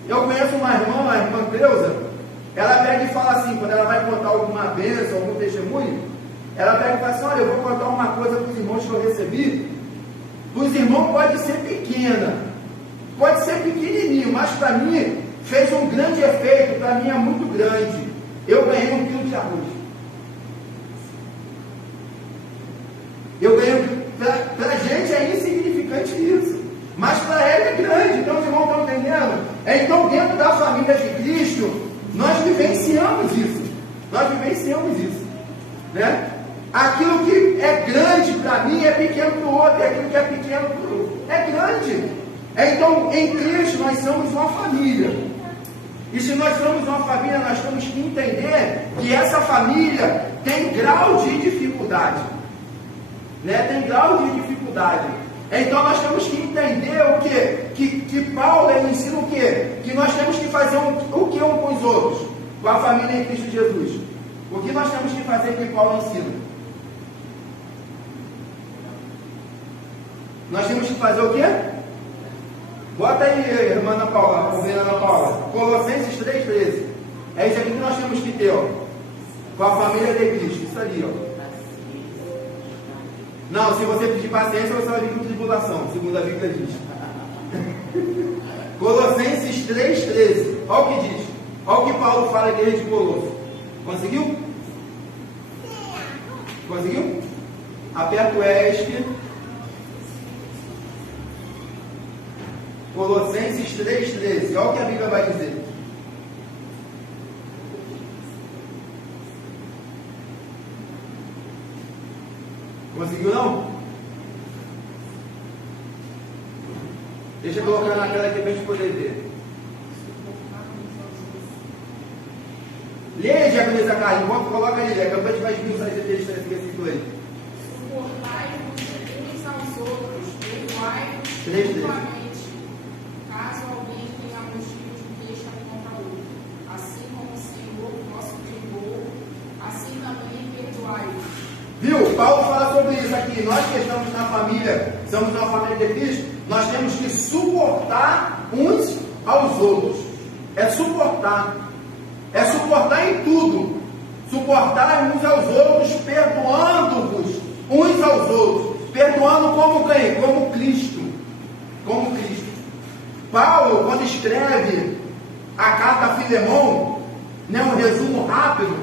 Eu conheço uma irmã, a irmã Cleusa, ela pega e fala assim, quando ela vai contar alguma bênção, algum testemunho, ela pega e fala assim, olha, eu vou contar uma coisa para os irmãos que eu recebi. Para os irmãos pode ser pequena, pode ser pequenininho, mas para mim fez um grande efeito, para mim é muito grande. Eu ganhei 1 quilo de arroz. Eu ganhei, para a gente é insignificante isso, mas para ela é grande. Então os irmãos estão entendendo? Então dentro da família de Cristo, nós vivenciamos isso. Nós vivenciamos isso. Né? Aquilo que é grande para mim é pequeno para o outro, e aquilo que é pequeno para o outro é grande. Então em Cristo nós somos uma família. E se nós somos uma família, nós temos que entender que essa família tem grau de dificuldade. né? Tem grau de dificuldade. Então nós temos que entender o quê? Que Paulo ele ensina o quê? Que nós temos que fazer o que um com os outros, com a família em Cristo Jesus. O que nós temos que fazer que Paulo ensina? Nós temos que fazer o quê? Bota aí, irmã Ana Paula, Ana Paula. Colossenses 3,13. É isso aqui que nós temos que ter, ó. Com a família de Cristo. Isso ali, ó. Não, se você pedir paciência, você vai vir com tribulação, segundo a Bíblia diz. Colossenses 3,13. Olha o que diz. Olha o que Paulo fala à igreja de Colosso. Conseguiu? Conseguiu? Aperta o ESC. Colossenses 3,13. Olha o que a Bíblia vai dizer. Conseguiu não? Deixa eu colocar na tela aqui para a gente poder ver. Leia, Diaconisa Carlinhos, enquanto coloca ali, a campanha vai esmiuçar esse texto, esse versículo aí. Suportai-vos uns aos outros, perdoai-vos mutuamente, caso alguém tenha motivo de queixa contra outro. Assim como o Senhor vosso perdoou, assim também perdoai-vos. Viu? Paulo fala sobre isso aqui. Nós que estamos na família, somos uma família de Cristo, nós temos que suportar uns aos outros. É suportar. É suportar em tudo. Suportar uns aos outros, perdoando-vos uns aos outros. Perdoando como quem? Como Cristo. Como Cristo. Paulo, quando escreve a carta a Filemão, né, um resumo rápido,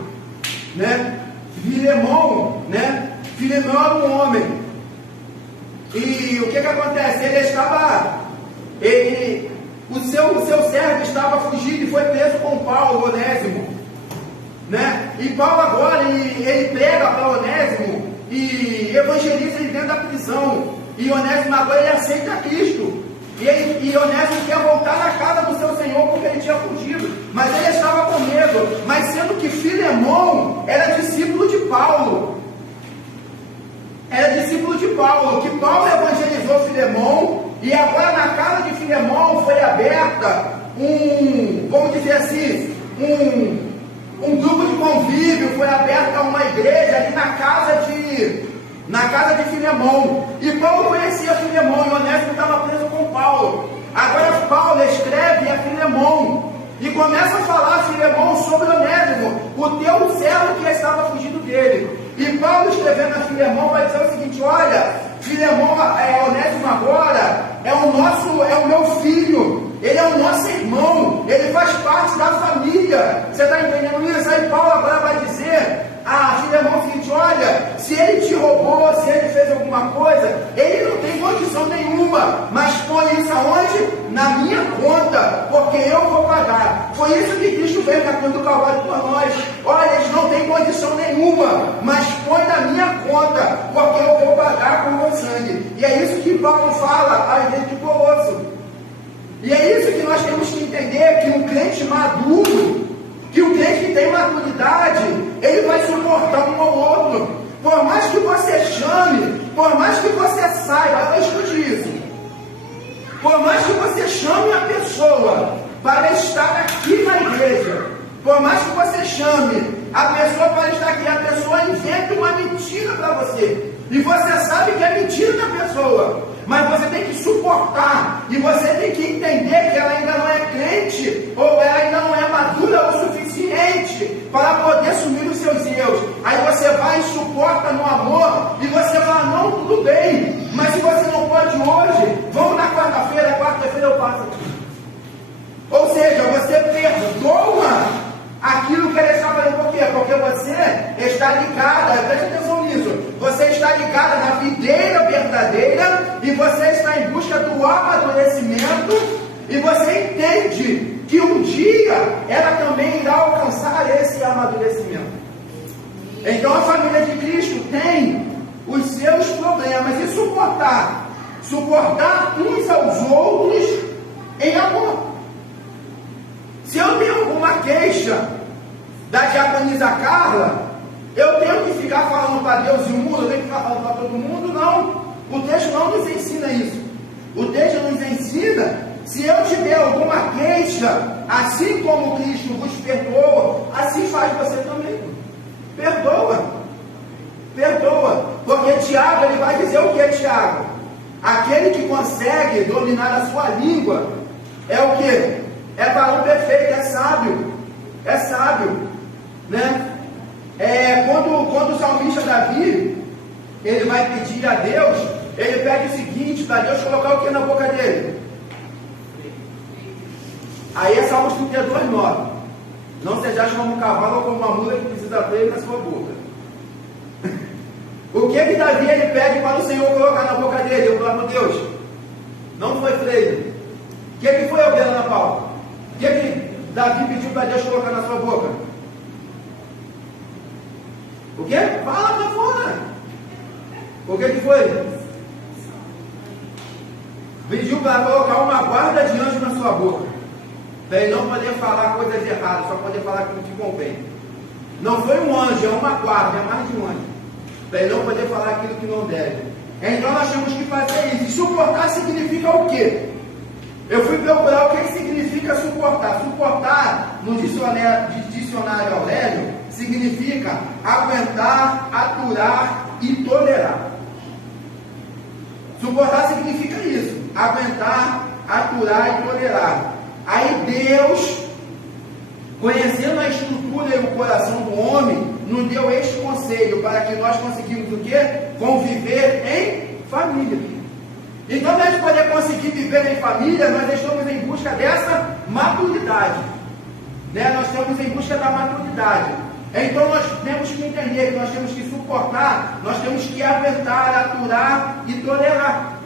né? Filemão, né? Filemão era um homem. E o que acontece? Ele estava. O seu servo estava fugindo e foi preso com Paulo, Onésimo. Né? E Paulo agora, ele prega para Onésimo e evangeliza ele dentro da prisão. E Onésimo agora ele aceita Cristo. E Onésimo quer voltar na casa do seu Senhor porque ele tinha fugido. Mas ele estava com medo. Mas sendo que Filemão era discípulo de Paulo. Era discípulo de Paulo. Que Paulo evangelizou Filemão. E agora na casa de Filemão foi aberta vamos dizer assim, um grupo de convívio. Foi aberta uma igreja ali na casa de Filemão. E Paulo conhecia Filemão e Onésimo estava preso com Paulo. Agora Paulo escreve a Filemão e começa a falar a Filemão sobre Onésimo, o teu servo que estava fugindo dele. E Paulo escrevendo a Filemão vai dizer o seguinte: olha, Filemão, Onésimo agora é o meu filho, ele é o nosso irmão, ele faz parte da família. Você está entendendo isso? Aí Paulo agora vai dizer a Filemão o seguinte: olha, se ele te roubou, se ele fez alguma coisa, ele não tem condição nenhuma, mas põe isso aonde? Na minha conta, porque eu vou pagar. Foi isso que Cristo veio na cruz do Calvário por nós. Olha, eles não têm condição nenhuma, mas põe na minha conta, porque eu vou pagar com o meu sangue. E é isso que Paulo fala à igreja de Colosso. E é isso que nós temos que entender, que um crente maduro, que o crente que tem maturidade, ele vai suportar um ao outro. Por mais que você chame, por mais que você saiba, escute isso. Por mais que você chame a pessoa para estar aqui na igreja, por mais que você chame a pessoa para estar aqui, a pessoa inventa uma mentira para você. E você sabe que é mentira da pessoa. Mas você tem que suportar. E você tem que entender que ela ainda não é crente, ou ela ainda não é madura o suficiente para poder assumir os seus erros. Aí você vai e suporta no amor. E você fala: não, tudo bem. Mas se você não pode hoje, vamos na quarta-feira eu passo aqui. Ou seja, você perdoa aquilo que ele está fazendo. Por quê? Porque você está ligada, preste atenção nisso, você está ligada na videira verdadeira e você está em busca do amadurecimento e você entende que um dia ela também irá alcançar esse amadurecimento. Então a família de Cristo tem os seus problemas e suportar uns aos outros em amor. Se eu tenho alguma queixa da diaconisa Carla, eu tenho que ficar falando para Deus e o mundo, eu tenho que ficar falando para todo mundo? O texto não nos ensina isso. O texto nos ensina, se eu tiver alguma queixa, assim como Cristo vos perdoa, assim faz você também. Perdoa. Perdoa. Porque Tiago, ele vai dizer o que, Tiago? Aquele que consegue dominar a sua língua é o que? É varão perfeito, é sábio. É sábio. Né? Quando o salmista Davi, ele vai pedir a Deus, ele pede o seguinte, para Deus colocar o que na boca dele? Aí é Salmos 32:9. Não sejais como um cavalo ou como uma mula que precisa freio na sua boca. O que Davi ele pede para o Senhor colocar na boca dele? Eu falo, Deus, não foi freio. O que foi, Ana Paula? O que Davi pediu para Deus colocar na sua boca? O que? Fala para fora. O que foi? Pediu para colocar uma guarda de anjo na sua boca, para ele não poder falar coisas erradas, só poder falar aquilo que convém. Não foi um anjo, é uma guarda, é mais de um anjo, para ele não poder falar aquilo que não deve. Então nós temos que fazer isso. E suportar significa o quê? Eu fui procurar o que significa suportar. Suportar, no dicionário Aurélio, significa aguentar, aturar e tolerar. Suportar significa isso, aguentar, aturar e tolerar. Aí Deus, conhecendo a estrutura e o coração do homem, nos deu este conselho para que nós conseguimos o quê? Conviver em família. Então, para a gente poder conseguir viver em família, nós estamos em busca dessa maturidade. Né? Nós estamos em busca da maturidade. Então nós temos que entender que nós temos que suportar, nós temos que aguentar, aturar e tolerar.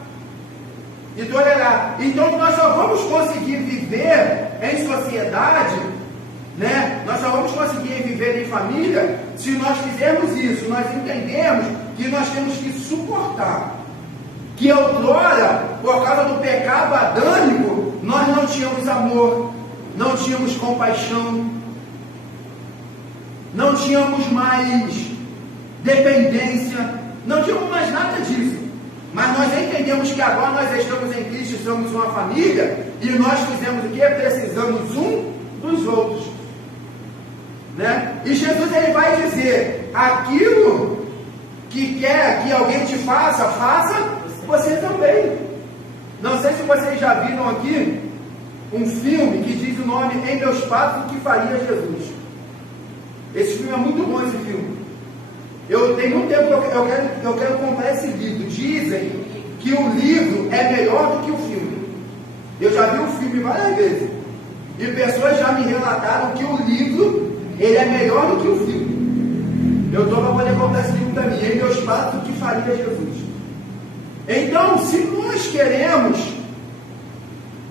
E tolerar. Então nós só vamos conseguir viver em sociedade, né? Nós só vamos conseguir viver em família se nós fizermos isso, nós entendemos que nós temos que suportar. Que outrora, por causa do pecado adâmico, nós não tínhamos amor, não tínhamos compaixão, não tínhamos mais dependência, não tínhamos mais nada disso. Mas nós entendemos que agora nós estamos em Cristo, somos uma família, e nós fizemos o que? Precisamos um dos outros. Né? E Jesus ele vai dizer, aquilo que quer que alguém te faça, faça você também. Não sei se vocês já viram aqui um filme que diz o nome Em Meus Passos, o que faria Jesus. Esse filme é muito bom, esse filme. Eu tenho muito tempo que eu quero comprar esse livro. Dizem que o livro é melhor do que o filme. Eu já vi o filme várias vezes. E pessoas já me relataram que o livro ele é melhor do que o filme. Eu estou para poder comprar esse livro para mim. Em Meus Passos, o que faria Jesus. Então, se nós queremos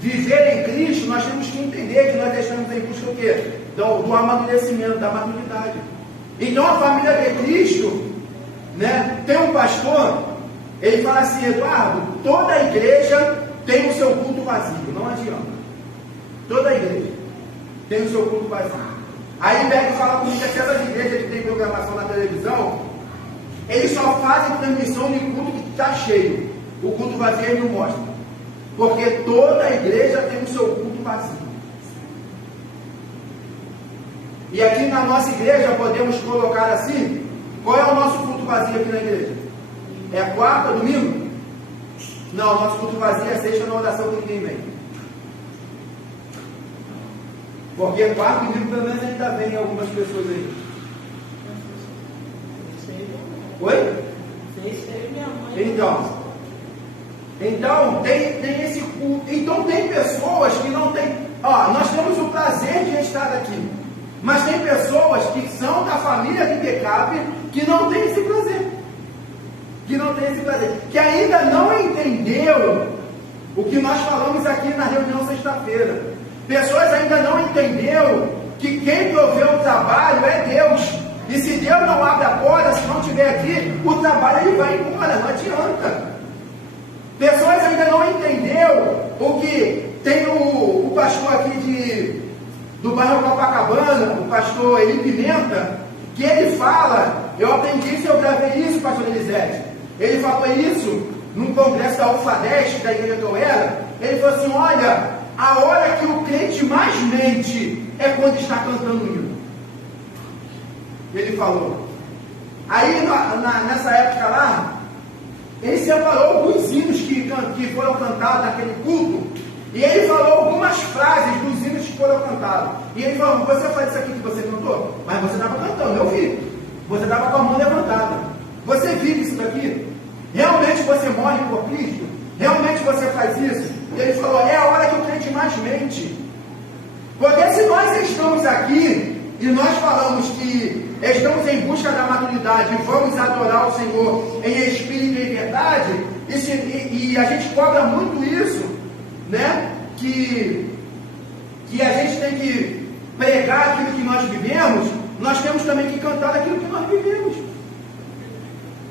viver em Cristo, nós temos que entender que nós estamos em busca do quê? Do amadurecimento, da maturidade. Então a família de Cristo, né, tem um pastor, ele fala assim, Eduardo, toda a igreja tem o seu culto vazio, não adianta. Toda a igreja tem o seu culto vazio. Aí pega e fala comigo que essas igrejas que tem programação na televisão, eles só fazem transmissão de culto que está cheio. O culto vazio ele não mostra. Porque toda a igreja tem o seu culto vazio. E aqui na nossa igreja podemos colocar assim, qual é o nosso culto vazio aqui na igreja? É quarta, domingo? Não, o nosso culto vazio é sexta na oração que ninguém vem. Porque quarta e domingo pelo menos ainda vem algumas pessoas aí. Oi? Então tem esse culto. Então tem pessoas que não tem. Nós temos o prazer de estar aqui. Mas tem pessoas que são da família de pecado que não tem esse prazer. Que ainda não entendeu o que nós falamos aqui na reunião sexta-feira. Pessoas ainda não entenderam que quem proveu o trabalho é Deus. E se Deus não abre a porta, se não estiver aqui, o trabalho ele vai embora, não adianta. Pessoas ainda não entenderam o que tem o pastor aqui do bairro Copacabana, o pastor Eli Pimenta, que ele fala, eu aprendi isso, eu gravei isso, pastor Elisete. Ele falou isso num congresso da UFADESC, da igreja que eu era, ele falou assim, olha, a hora que o crente mais mente é quando está cantando o hino. Ele falou. Aí, nessa época lá, ele separou alguns hinos que foram cantados naquele culto, e ele falou algumas frases dos hinos que foram cantados. E ele falou, você faz isso aqui que você cantou? Mas você estava cantando, eu vi. Você estava com a mão levantada. Você vive isso daqui? Realmente você morre por Cristo? Realmente você faz isso? E ele falou, é a hora que o crente mais mente. Porque se nós estamos aqui e nós falamos que estamos em busca da maturidade e vamos adorar o Senhor em espírito e em verdade, e a gente cobra muito isso, né? Que a gente tem que pregar aquilo que nós vivemos, nós temos também que cantar aquilo que nós vivemos.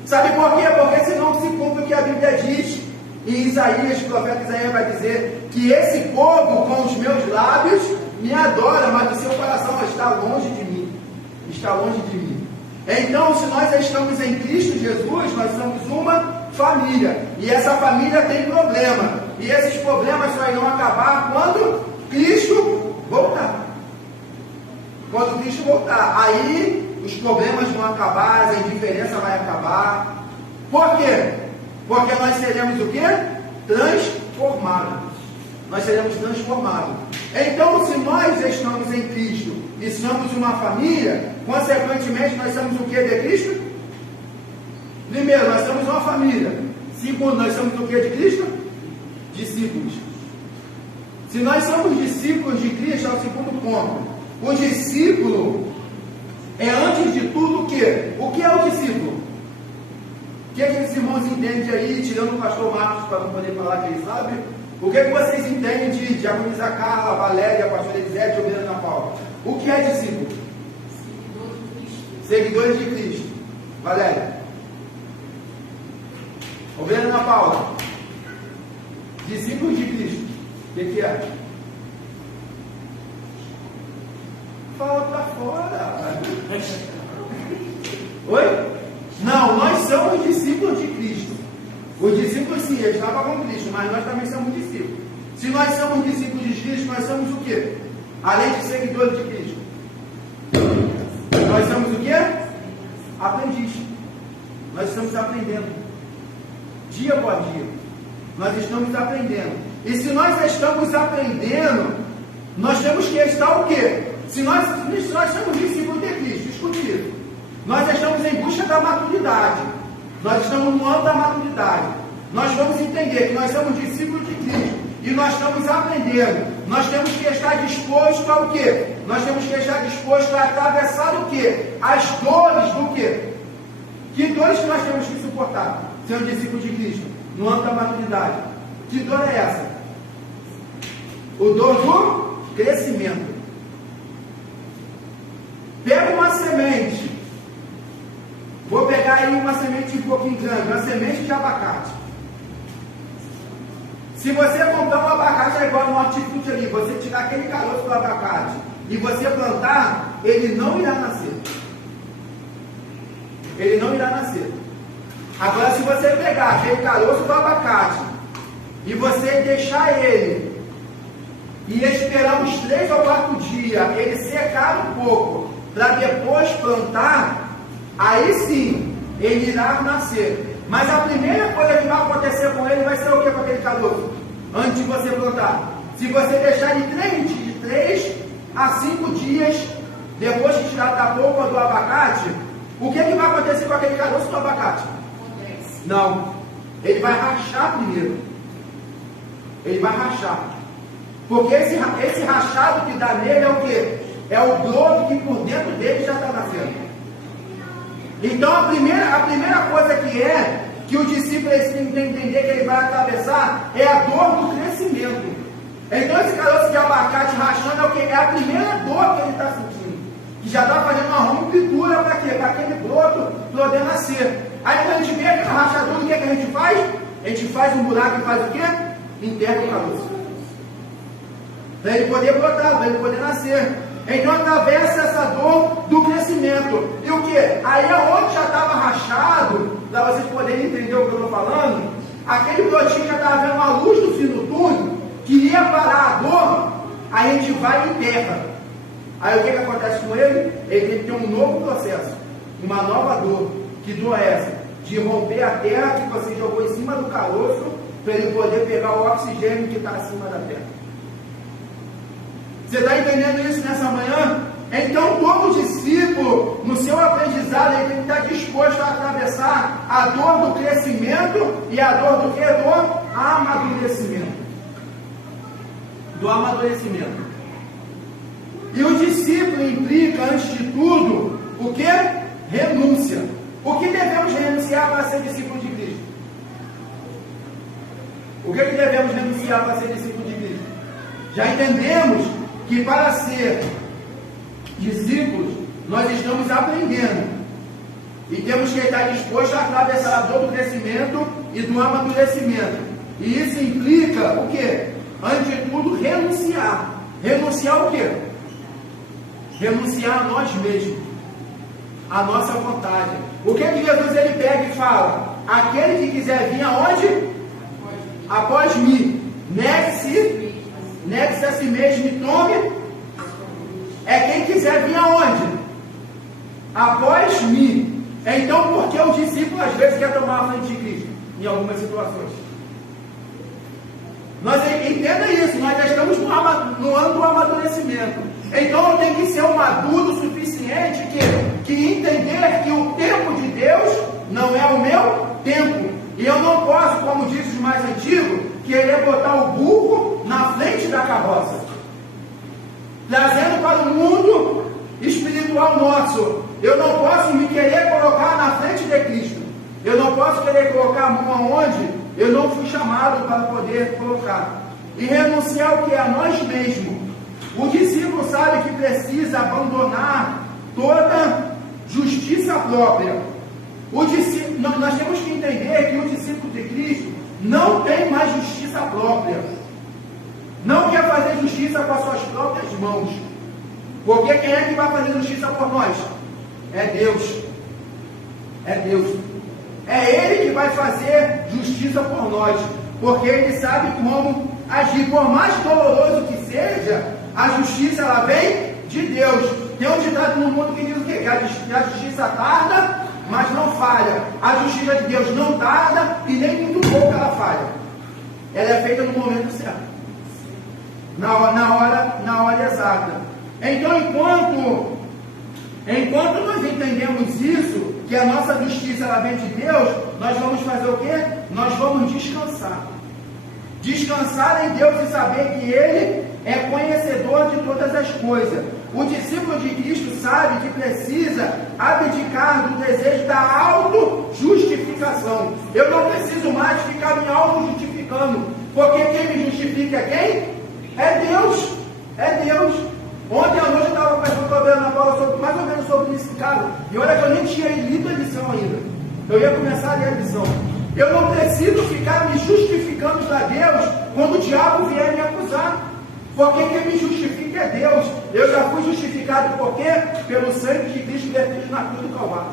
Sabe por quê? Porque senão se cumpre o que a Bíblia diz. E Isaías, o profeta Isaías vai dizer que esse povo com os meus lábios me adora, mas o seu coração está longe de mim. Está longe de mim. Então, se nós estamos em Cristo Jesus, nós somos uma família. E essa família tem problema. E esses problemas só irão acabar quando Cristo voltar. Quando Cristo voltar. Aí os problemas vão acabar, a indiferença vai acabar. Por quê? Porque nós seremos o quê? Transformados. Nós seremos transformados. Então, se nós estamos em Cristo e somos uma família, consequentemente, nós somos o que de Cristo? Primeiro, nós somos uma família. Segundo, nós somos o que de Cristo? Discípulos. Se nós somos discípulos de Cristo, é o segundo ponto. O discípulo é, antes de tudo, o quê? O que é o discípulo? O que esses irmãos entendem aí, tirando o pastor Marcos para não poder falar que ele sabe? O que vocês entendem de Diaconisa Carla, Valéria, pastor Elisete, Ovelha Ana Paula? O que é discípulo? Seguidores de Cristo. Valéria. Ovelha Ana Paula. Discípulos de Cristo. O que é? Fala pra fora. Oi? Não, nós somos discípulos de Cristo. Os discípulos, sim, eles estavam com Cristo, mas nós também somos discípulos. Se nós somos discípulos de Cristo, nós somos o quê? Além de seguidores de Cristo, nós somos o quê? Aprendizes. Nós estamos aprendendo. Dia após dia. Nós estamos aprendendo. E se nós estamos aprendendo, nós temos que estar o quê? Se nós somos discípulos de Cristo, escute isso. Nós estamos em busca da maturidade. Nós estamos no ano da maturidade. Nós vamos entender que nós somos discípulos de Cristo. E nós estamos aprendendo. Nós temos que estar dispostos ao quê? Nós temos que estar dispostos a atravessar o quê? As dores do quê? Que dores que nós temos que suportar? Sendo discípulos de Cristo. No ano da maturidade. Que dor é essa? O dor do crescimento. Pega uma semente. Vou pegar aí uma semente um pouquinho grande, uma semente de abacate. Se você comprar um abacate, é igual no hortifruti ali, você tirar aquele caroço do abacate e você plantar, ele não irá nascer. Ele não irá nascer. Agora, se você pegar aquele caroço do abacate e você deixar ele e esperar uns 3 ou 4 dias, ele secar um pouco, para depois plantar, aí sim, ele irá nascer. Mas a primeira coisa que vai acontecer com ele vai ser o que com aquele caroço? Antes de você plantar. Se você deixar de 3 a 5 dias, depois que tirar da polpa do abacate, o que vai acontecer com aquele caroço do abacate? Não. Ele vai rachar primeiro. Ele vai rachar. Porque esse rachado que dá nele é o quê? É o broto que por dentro dele já está nascendo. Então a primeira coisa que o discípulo tem que entender que ele vai atravessar é a dor do crescimento. Então esse caroço de abacate rachando é o quê? É a primeira dor que ele está sentindo. Que já está fazendo uma ruptura para quê? Para aquele broto poder nascer. Aí quando a gente vê aquela rachadura, o que a gente faz? A gente faz um buraco e faz o quê? Enterra o caroço. Para ele poder brotar, para ele poder nascer. Então atravessa essa dor do crescimento. E o que? Aí aonde já estava rachado, para vocês poderem entender o que eu estou falando, aquele brotinho já estava vendo uma luz no fim do túnel, que ia parar a dor, a gente vai e enterra. Aí o que acontece com ele? Ele tem que ter um novo processo, uma nova dor. Que dor é essa? De romper a terra que você jogou em cima do caroço, para ele poder pegar o oxigênio que está acima da terra. Você está entendendo isso nessa manhã? Então todo discípulo, no seu aprendizado, ele tem que estar disposto a atravessar a dor do crescimento e a dor do que? Do amadurecimento. Do amadurecimento. E o discípulo implica, antes de tudo, o que? Renúncia. O que devemos renunciar para ser discípulo de Cristo? O que devemos renunciar para ser discípulo de Cristo? Já entendemos que para ser discípulos, nós estamos aprendendo. E temos que estar dispostos a atravessar a dor do crescimento e do amadurecimento. E isso implica o quê? Antes de tudo, renunciar. Renunciar o quê? Renunciar a nós mesmos, a nossa vontade. O que Jesus ele pega e fala? Aquele que quiser vir aonde? Após mim, negue-se a si mesmo e tome. É quem quiser vir aonde? Após mim. Então, por que o discípulo às vezes quer tomar a frente de Cristo? Em algumas situações. Entenda isso, nós já estamos no ano do amadurecimento. Então eu tenho que ser um maduro o suficiente que entender que o tempo de Deus não é o meu tempo. E eu não posso, como diz os mais antigos, querer botar o burro na frente da carroça. Trazendo para o mundo espiritual nosso. Eu não posso me querer colocar na frente de Cristo. Eu não posso querer colocar a mão aonde eu não fui chamado para poder colocar. E renunciar o que é a nós mesmos. O discípulo sabe que precisa abandonar toda justiça própria. Nós temos que entender que o discípulo de Cristo não tem mais justiça própria. Não quer fazer justiça com as suas próprias mãos. Porque quem é que vai fazer justiça por nós? É Deus. É Deus. É Ele que vai fazer justiça por nós. Porque Ele sabe como agir. Por mais doloroso que seja, a justiça ela vem de Deus. Tem um ditado no mundo que diz o quê? Que a justiça tarda, mas não falha. A justiça de Deus não tarda e nem muito pouco ela falha. Ela é feita no momento certo. Na hora exata. Então, enquanto nós entendemos isso, que a nossa justiça ela vem de Deus, nós vamos fazer o quê? Nós vamos descansar. Descansar em Deus e saber que Ele é conhecedor de todas as coisas. O discípulo de Cristo sabe que precisa abdicar do desejo da auto-justificação. Eu não preciso mais ficar me auto-justificando, porque quem me justifica é quem? É Deus. É Deus. Ontem à noite eu estava conversando na Paula mais ou menos sobre esse caso, e olha que eu nem tinha lido a lição ainda. Eu ia começar a ler a lição. Eu não preciso ficar me justificando para Deus quando o diabo vier me acusar. Porque quem me justifica é Deus. Eu já fui justificado por quê? Pelo sangue de Cristo vertido na cruz do Calvário.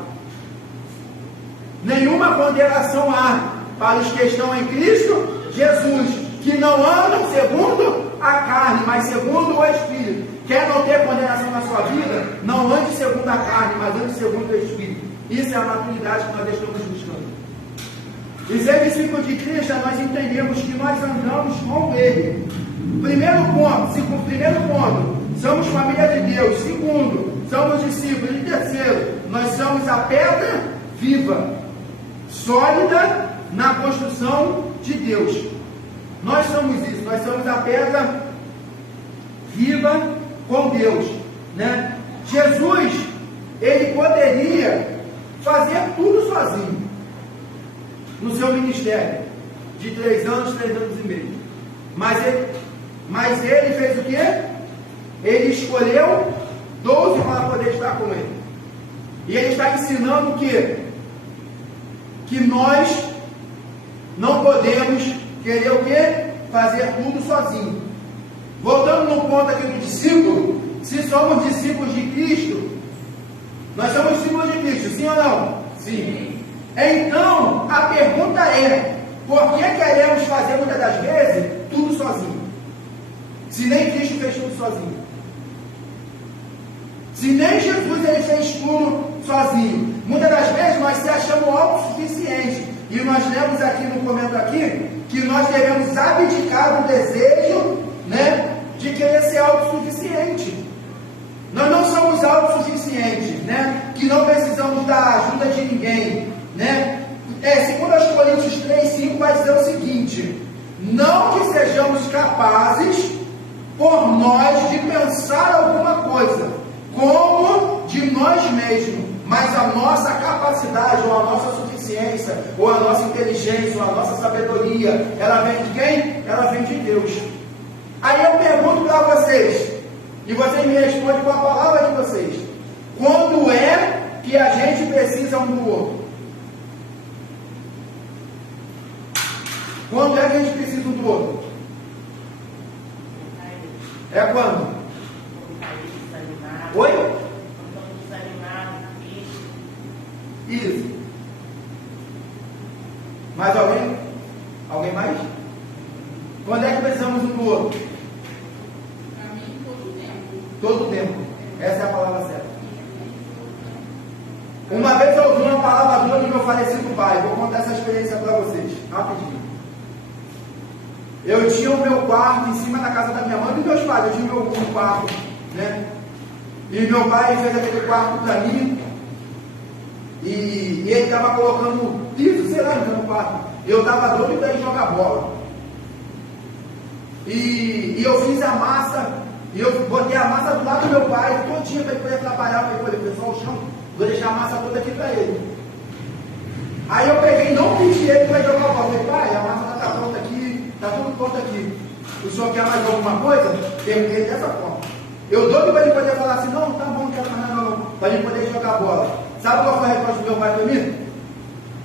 Nenhuma condenação há para os que estão em Cristo Jesus, que não andam segundo a carne, mas segundo o Espírito. Quer não ter condenação na sua vida? Não ande segundo a carne, mas ande segundo o Espírito. Isso é a maturidade que nós estamos buscando. E ser discípulo de Cristo, nós entendemos que nós andamos com Ele. Primeiro ponto, somos família de Deus. Segundo, somos discípulos. E terceiro, nós somos a pedra viva, sólida na construção de Deus. Nós somos isso, nós somos a pedra viva com Deus, né? Jesus, Ele poderia fazer tudo sozinho no seu ministério de 3 anos e meio. Mas ele fez o quê? Ele escolheu 12 para poder estar com ele. E ele está ensinando o quê? Que nós não podemos querer o quê? Fazer tudo sozinho. Voltando no ponto aqui do discípulo, se somos discípulos de Cristo, nós somos discípulos de Cristo, sim ou não? Sim. Então, a pergunta é, Por que queremos fazer muitas das vezes tudo sozinho? Se nem Cristo fez tudo sozinho. Se nem Jesus ele fez tudo sozinho. Muitas das vezes nós se achamos autossuficientes. E nós lemos aqui no comento aqui que nós devemos abdicar do desejo, né, de querer ser autossuficiente. Nós não somos autossuficientes, né? Que não precisamos da ajuda de ninguém, né? Segundo aos Coríntios 3:5 vai dizer o seguinte: não que sejamos capazes por nós de pensar alguma coisa, como de nós mesmos, mas a nossa capacidade, ou a nossa suficiência, ou a nossa inteligência, ou a nossa sabedoria, ela vem de quem? Ela vem de Deus. Aí eu pergunto para vocês, e vocês me respondem com a palavra de vocês: quando é que a gente precisa um do outro? Quando é que a gente precisa um do outro? É quando? Oi? Isso. Mais alguém? Alguém mais? Quando é que precisamos um do outro? Para mim, todo tempo. Todo tempo. Essa é a palavra certa. Uma vez eu ouvi uma palavra dura do meu falecido pai. Vou contar essa experiência para vocês, rapidinho. Eu tinha o meu quarto em cima da casa da minha mãe e dos meus pais. Eu tinha o meu quarto, né? E meu pai fez aquele quarto para mim. E ele estava colocando piso, sei lá, no meu quarto. Eu estava doido para ir jogar bola. E eu fiz a massa. E eu botei a massa do lado do meu pai, todinha, para ele poder trabalhar. Eu falei, pessoal, o chão, vou deixar a massa toda aqui para ele. Aí eu peguei e não pedi ele para jogar bola. Eu falei, pai, a massa está pronta aqui, está tudo pronto aqui. O senhor quer mais alguma coisa? Perguntei dessa forma. Eu doido para ele poder falar assim, não, tá bom, não quero mais nada não. Para ele poder jogar bola. Sabe qual foi a resposta do meu pai para mim?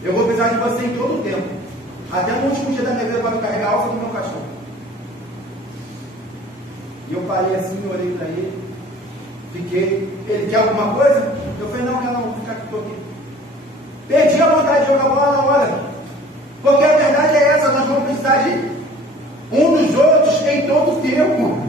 Eu vou precisar de você em todo o tempo. Até o último dia da minha vida para me carregar a alça do meu cachorro. E eu parei assim, olhei para ele, fiquei. Ele quer alguma coisa? Eu falei, não, vou ficar aqui, estou aqui. Perdi a vontade de jogar bola na hora. Porque a verdade é essa, nós vamos precisar de um dos outros em todo o tempo.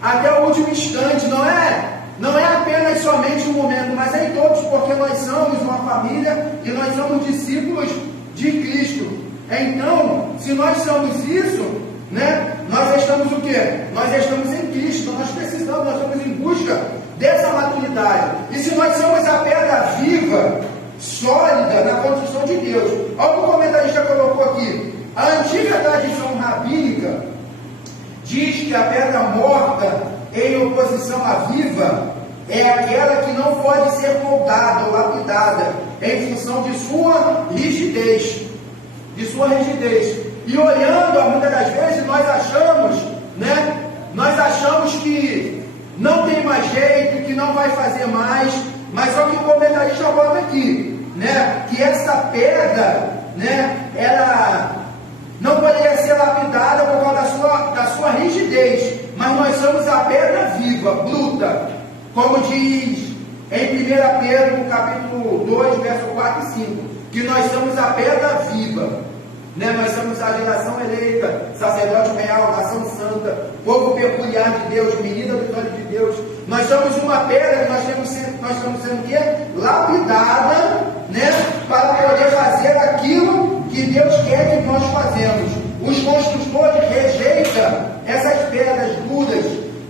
Até o último instante, não é apenas somente um momento, mas é em todos, porque nós somos uma família e nós somos discípulos de Cristo. Então, se nós somos isso, né, nós estamos o quê? Nós estamos em Cristo, nós precisamos, nós estamos em busca dessa maturidade. E se nós somos a pedra viva, sólida na construção de Deus, olha o que o comentarista colocou aqui. A antiga tradição rabínica diz que a pedra morta em oposição à viva é aquela que não pode ser moldada ou lapidada em função de sua rigidez. E olhando, muitas das vezes, nós achamos que não tem mais jeito, que não vai fazer mais, mas só que o comentarista bota aqui, né, que essa pedra, né, ela não poderia ser lapidada por causa da sua rigidez, mas nós somos a pedra viva, bruta, como diz em 1 Pedro, capítulo 2, verso 4 e 5, que nós somos a pedra viva, né? Nós somos a geração eleita, sacerdote real, nação santa, povo peculiar de Deus, menina do trono de Deus. Nós somos uma pedra que nós estamos sendo o quê? Lapidada, né? Para poder fazer aquilo que Deus quer que nós fazemos. Os construtores rejeitam essas pedras duras,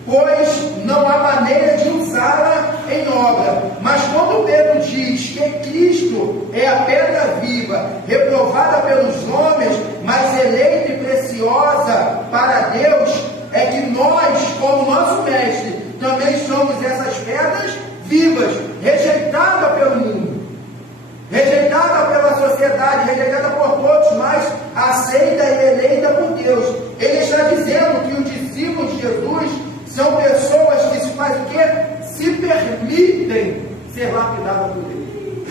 pois não há maneira de usá-la em obra. Mas quando Pedro diz que Cristo é a pedra viva, reprovada pelos homens, mas eleita e preciosa para Deus, é que nós, como nosso mestre, também somos essas pedras vivas, rejeitada pelo mundo, rejeitada pela sociedade, rejeitada por todos, mas aceita e eleita por Deus. Ele está dizendo que os discípulos de Jesus são pessoas que se fazem o quê? Se permitem ser lapidadas por Ele.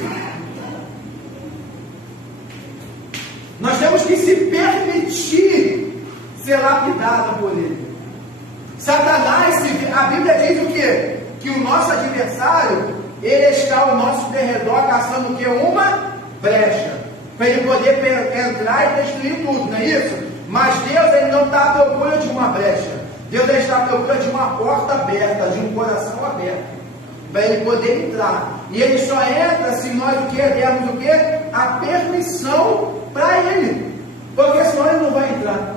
Nós temos que se permitir ser lapidada por Ele. Satanás, a Bíblia diz o quê? Que o nosso adversário, ele está ao nosso derredor caçando o quê? Uma brecha. para ele poder entrar e destruir tudo, não é isso? Mas Deus, ele não está à procura de uma brecha. Deus está à procura de uma porta aberta, de um coração aberto, para ele poder entrar. E ele só entra se nós dermos o quê? A permissão para ele, porque senão ele não vai entrar.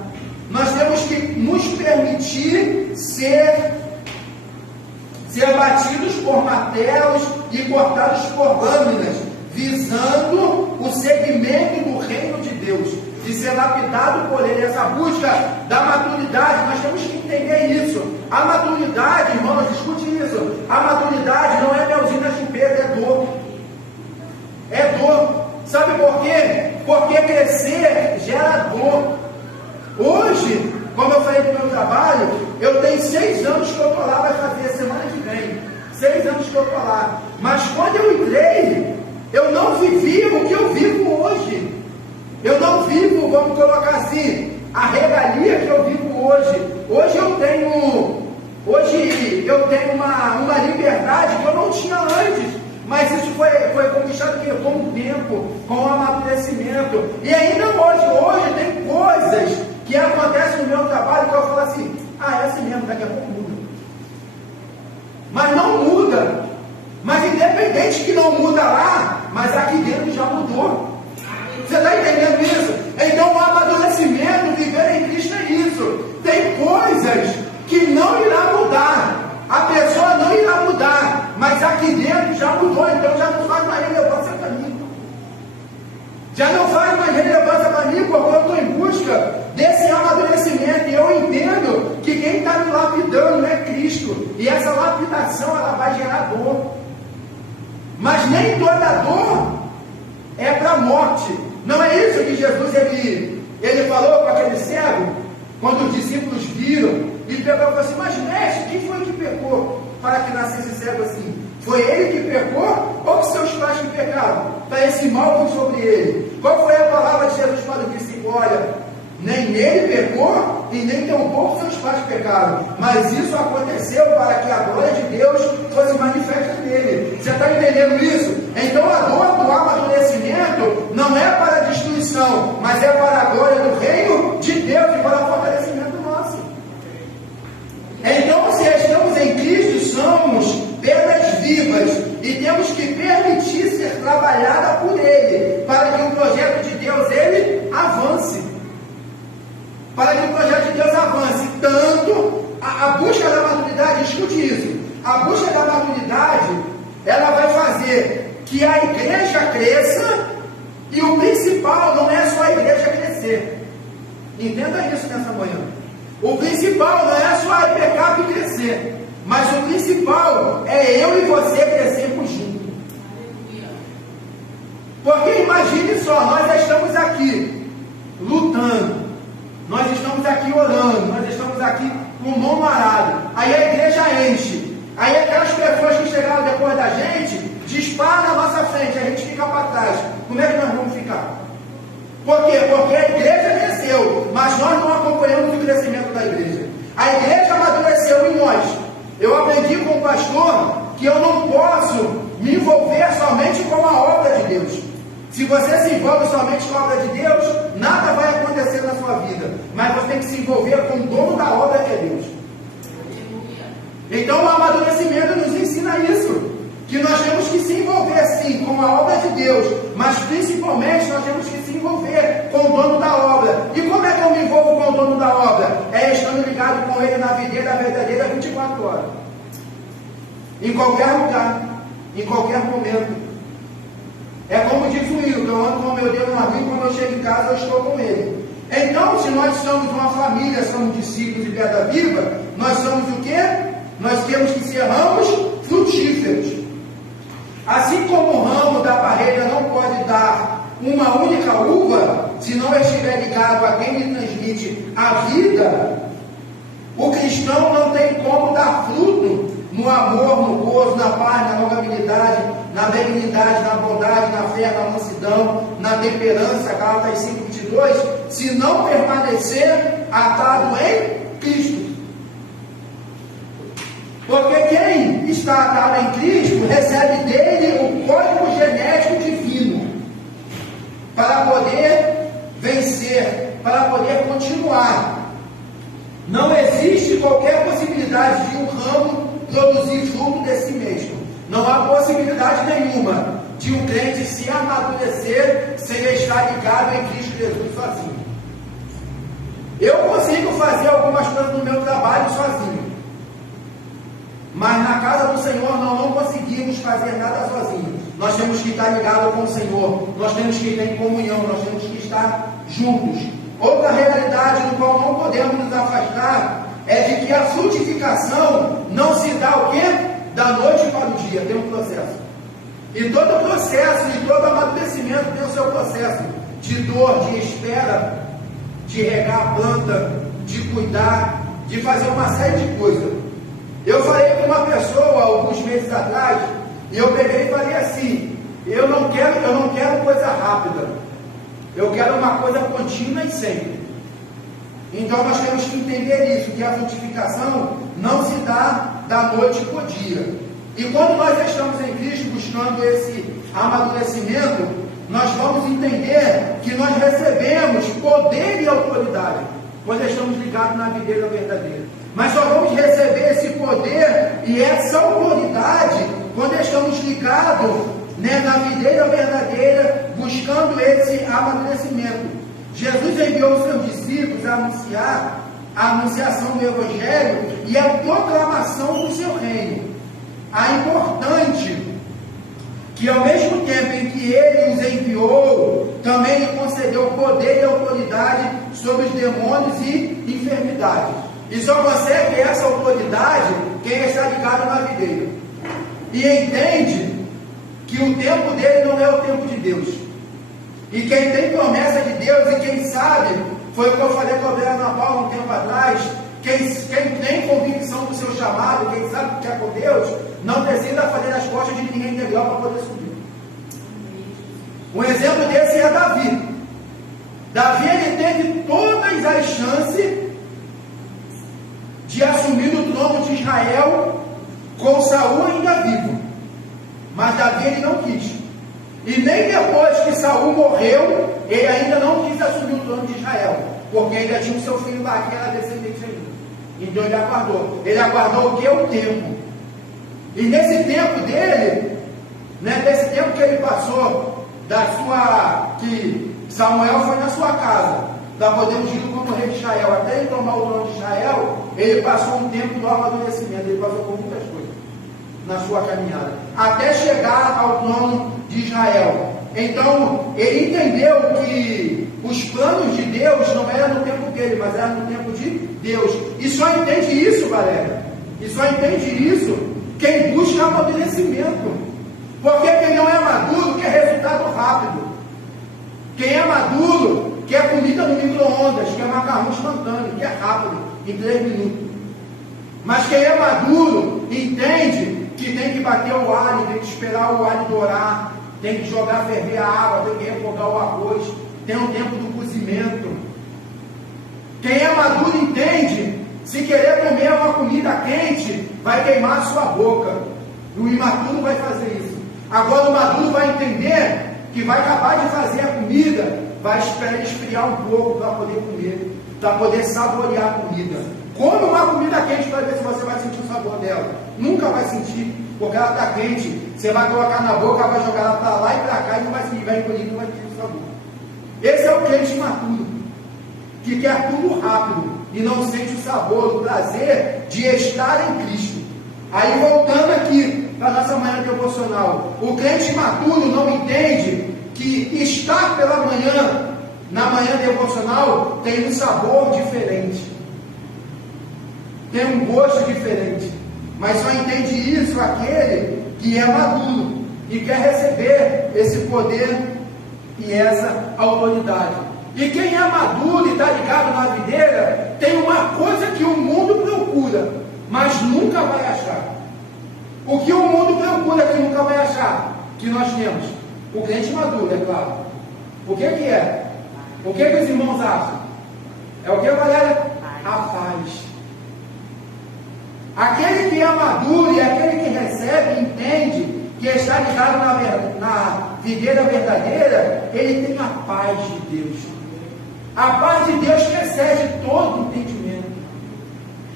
Nós temos que nos permitir ser abatidos por martelos e cortados por lâminas, visando o segmento do reino de Deus, de ser lapidado por ele. Essa busca da maturidade, nós temos que entender isso. A maturidade, irmãos, escute isso, a maturidade não é melzinho na chupeta, é dor. É dor. Sabe por quê? Porque crescer gera dor. Hoje, como eu falei do meu trabalho, eu tenho 6 anos que eu estou lá, vai fazer semana que vem. 6 anos que eu estou lá. Mas quando eu entrei, eu não vivi o que eu vivo hoje. Eu não vivo, vamos colocar assim, a regalia que eu vivo hoje. Hoje eu tenho uma liberdade que eu não tinha antes. Mas isso foi conquistado com o tempo, com o amadurecimento. E ainda hoje tem coisas que acontecem no meu trabalho que eu falo assim, é assim mesmo, daqui a pouco muda. Mas não muda. Mas independente que não muda lá, mas aqui dentro já mudou. Você está entendendo isso? Então o amadurecimento, viver em Cristo é isso. Tem coisas que não irá mudar. A pessoa não irá mudar, mas aqui dentro já mudou, então já não faz mais relevância para mim. Já não faz mais relevância para mim, porque eu estou em busca desse amadurecimento, e eu entendo que quem está me lapidando é Cristo, e essa lapidação ela vai gerar dor. Mas nem toda dor é para a morte. Não é isso que Jesus ele falou com aquele cego, quando os discípulos viram. Ele pegou e falou assim, mas mestre, quem foi que pecou para que nascesse cego assim? Foi ele que pecou ou seus pais que pecaram? Para esse mal vir sobre ele. Qual foi a palavra de Jesus para o discípulo? Olha, nem ele pecou e nem tampouco seus pais pecaram. Mas isso aconteceu para que a glória de Deus fosse manifesta nele. Você está entendendo isso? Então a dor do amadurecimento não é para a destruição, mas é para a glória do reino de Deus e para o fortalecimento nosso. Então, se estamos em Cristo, somos pedras vivas e temos que permitir ser trabalhada por Ele, para que o projeto de Deus ele avance. Para que o projeto de Deus avance. Tanto a busca da maturidade, escute isso, a busca da maturidade, ela vai fazer que a igreja cresça, e o principal não é só a igreja crescer. Entenda isso nessa manhã. O principal não é só a IPCAP crescer, mas o principal é eu e você crescermos juntos. Porque imagine só, nós já estamos aqui lutando, nós estamos aqui orando, nós estamos aqui com mão arado, aí a igreja enche, aí aquelas pessoas que chegaram depois da gente disparam na nossa frente, a gente fica para trás. Como é que nós vamos ficar? Por quê? Porque a igreja cresceu, mas nós não acompanhamos o crescimento da igreja. A igreja amadureceu em nós. Eu aprendi com o pastor que eu não posso me envolver somente com a obra de Deus. Se você se envolve somente com a obra de Deus, nada vai acontecer na sua vida. Mas você tem que se envolver com o dono da obra, que é Deus. Então o amadurecimento nos ensina isso. Que nós temos que se envolver sim com a obra de Deus, mas principalmente nós temos que se envolver com o dono da obra. E como é que eu me envolvo com o dono da obra? É estando ligado com ele na videira verdadeira 24 horas. Em qualquer lugar, em qualquer momento. É como diz o Will, que eu ando com o meu Deus na rua, e quando eu chego em casa eu estou com ele. Então, se nós somos uma família, somos discípulos de pedra viva, nós somos o quê? Nós temos que ser ramos frutíferos. Assim como o ramo da parreira não pode dar uma única uva, se não estiver ligado a quem lhe transmite a vida, o cristão não tem como dar fruto no amor, no gozo, na paz, na longanimidade, na benignidade, na bondade, na fé, na mansidão, na temperança, Gálatas 5:22, se não permanecer atado em Cristo. Porque quem está atado em Cristo recebe dele o código genético divino para para poder vencer, para poder continuar. Não existe qualquer possibilidade de um ramo produzir fruto de si mesmo. Não há possibilidade nenhuma de um crente se amadurecer sem estar ligado em Cristo Jesus sozinho. Eu consigo fazer algumas coisas no meu trabalho sozinho, mas na casa do Senhor nós não conseguimos fazer nada sozinho. Nós temos que estar ligados com o Senhor, nós temos que estar em comunhão, nós temos que estar juntos. Outra realidade do qual não podemos nos afastar é de que a frutificação não se dá o quê? Da noite para o dia, tem um processo. E todo processo, e todo amadurecimento tem o seu processo de dor, de espera, de regar a planta, de cuidar, de fazer uma série de coisas. Eu falei com uma pessoa alguns meses atrás, e eu peguei e falei assim: eu não quero coisa rápida, eu quero uma coisa contínua e sempre. Então nós temos que entender isso, que a frutificação não se dá da noite para o dia. E quando nós estamos em Cristo buscando esse amadurecimento, nós vamos entender que nós recebemos poder e autoridade quando estamos ligados na videira verdadeira. Mas só vamos receber esse poder e essa autoridade quando estamos ligados, na videira verdadeira, buscando esse amadurecimento. Jesus enviou os seus discípulos a anunciar a anunciação do Evangelho e a proclamação do seu reino. É importante que ao mesmo tempo em que ele os enviou, também lhe concedeu poder e autoridade sobre os demônios e enfermidades. E só consegue essa autoridade quem está ligado na videira e entende que o tempo dele não é o tempo de Deus. E quem tem promessa de Deus e quem sabe, foi o que eu falei com a Vera Ana Paula um tempo atrás, quem tem convicção do seu chamado, quem sabe o que é com Deus, não precisa fazer as costas de ninguém integral para poder subir. Um exemplo desse é Davi. Davi, ele teve todas as chances de assumir o trono de Israel com Saul ainda vivo. Mas Davi, ele não quis. E nem depois que Saul morreu, ele ainda não quis assumir o trono de Israel, porque ainda tinha o seu filho lá, que era descendente ainda. Então ele aguardou. Ele aguardou o que? O tempo. E nesse tempo dele, nesse tempo que ele passou, que Samuel foi na sua casa, para poder ungir como rei de Israel, até ele tomar o trono de Israel, ele passou um tempo do amadurecimento, ele passou por muitas coisas na sua caminhada, até chegar ao trono de Israel. Então, ele entendeu que os planos de Deus não eram no tempo dele, mas eram no tempo de Deus. E só entende isso, Valéria, e só entende isso quem busca amadurecimento. Porque quem não é maduro quer resultado rápido. Quem é maduro quer comida no micro-ondas, quer macarrão instantâneo, que é rápido, em 3 minutos. Mas quem é maduro entende que tem que bater o alho, tem que esperar o alho dourar, tem que jogar ferver a água, tem que refogar o arroz, tem o tempo do cozimento. Quem é maduro entende, se querer comer uma comida quente, vai queimar a sua boca. O imaturo vai fazer isso. Agora o maduro vai entender que vai acabar de fazer a comida, vai esperar esfriar um pouco para poder comer, para poder saborear a comida. Come uma comida quente para ver se você vai sentir o sabor dela. Nunca vai sentir, porque ela está quente. Você vai colocar na boca, vai jogar ela para lá e para cá e não vai sentir, vai engolir, não vai sentir o sabor. Esse é o crente imaturo, que quer tudo rápido e não sente o sabor, o prazer de estar em Cristo. Aí voltando aqui para a nossa manhã devocional, o crente imaturo não entende que estar pela manhã, na manhã devocional, tem um sabor diferente, tem um gosto diferente, mas só entende isso aquele que é maduro e quer receber esse poder e essa autoridade. E quem é maduro e está ligado na videira, tem uma coisa que o mundo procura, mas nunca vai achar. O que o mundo procura que nunca vai achar, que nós temos? O crente maduro, é claro. O que é? O que os irmãos acham? É o que, Valéria? A paz. Aquele que é maduro e aquele que recebe, entende que está ligado videira verdadeira, ele tem a paz de Deus. A paz de Deus que excede todo entendimento.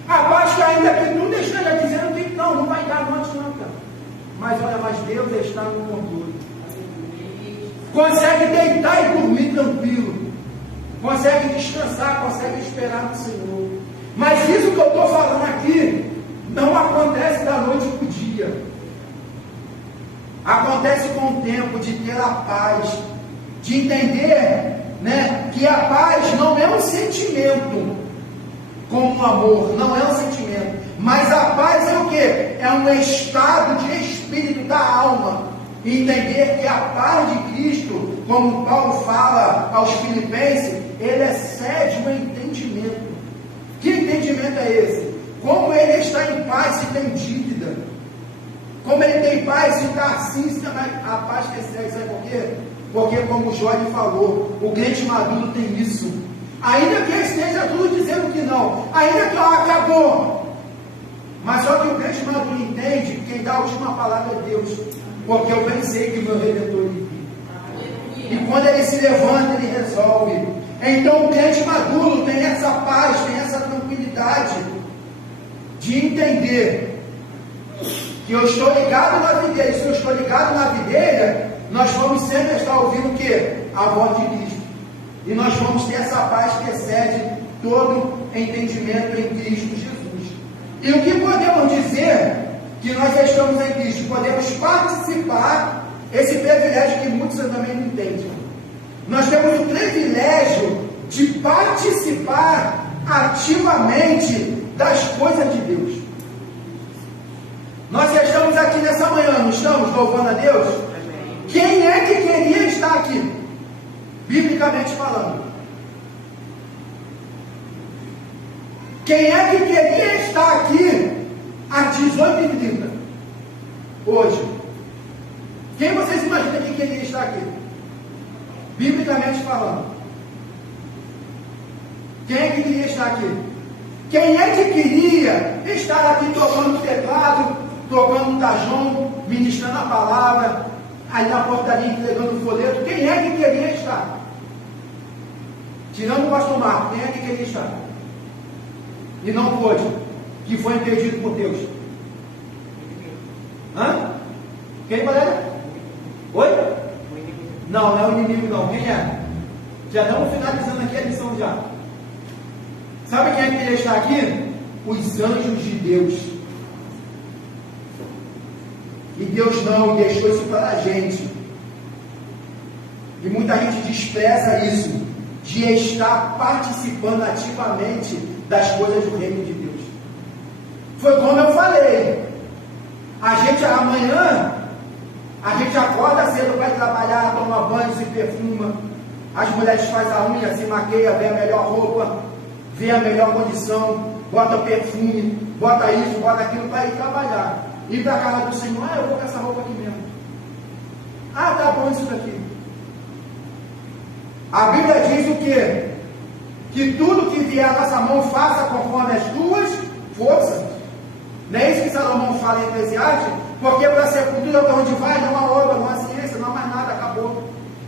A paz que ainda que tudo esteja dizendo que não vai dar, não adianta. Mas olha, mas Deus está no controle. Consegue deitar e dormir tranquilo. Consegue descansar, consegue esperar no Senhor. Mas isso que eu estou falando aqui não acontece da noite para o dia. Acontece com o tempo de ter a paz, de entender, né, que a paz não é um sentimento como o amor, não é um sentimento, mas a paz é o que? É um estado de espírito da alma. E entender que a paz de Cristo, como Paulo fala aos Filipenses, ele excede o entendimento. Que entendimento é esse? Como ele está em paz se tem dívida? Como ele tem paz se está assim, a paz que excede, sabe por quê? Porque, como o Jorge falou, o crente maduro tem isso. Ainda que esteja tudo dizendo que não, ainda que acabou, mas só que o crente maduro entende que quem dá a última palavra é Deus, porque eu bem sei que o meu Redentor vive. E quando ele se levanta, ele resolve. Então o crente maduro tem essa paz, tem essa tranquilidade de entender que eu estou ligado na videira. E se eu estou ligado na videira, nós vamos sempre estar ouvindo o quê? A voz de Cristo. E nós vamos ter essa paz que excede todo entendimento em Cristo Jesus. E o que podemos dizer que nós estamos em Cristo? Podemos participar, esse privilégio que muitos também não entendem. Nós temos o privilégio de participar ativamente das coisas de Deus. Nós estamos aqui nessa manhã, não estamos louvando a Deus? Quem é que queria estar aqui? Biblicamente falando. Quem é que queria estar aqui às 18h30? Hoje. Quem vocês imaginam que queria estar aqui? Biblicamente falando. Quem é que queria estar aqui? Quem é que queria estar aqui tocando teclado, tocando cajão, ministrando a palavra, aí na portaria entregando o folheto? Quem é que queria estar? Tirando o pastor Marcos, quem é que queria estar? E não pôde, que foi impedido por Deus. Hã? Quem, Valéria? Oi? Não, não é o inimigo não. Quem é? Já estamos finalizando aqui a lição já. Sabe quem é que queria estar aqui? Os anjos de Deus. E Deus não deixou isso para a gente. E muita gente despreza isso, de estar participando ativamente das coisas do reino de Deus. Foi como eu falei. A gente amanhã, a gente acorda cedo para ir trabalhar, toma banho, se perfuma. As mulheres fazem a unha, se maqueia, vê a melhor roupa, vê a melhor condição, bota perfume, bota isso, bota aquilo para ir trabalhar. Ir para a casa do Senhor, eu vou com essa roupa aqui mesmo. Tá bom isso daqui. A Bíblia diz o quê? Que tudo que vier à nossa mão faça conforme as tuas forças. Não é isso que Salomão fala em Eclesiastes? Porque para a sepultura para onde vai não há obra, não há ciência, não há mais nada, acabou.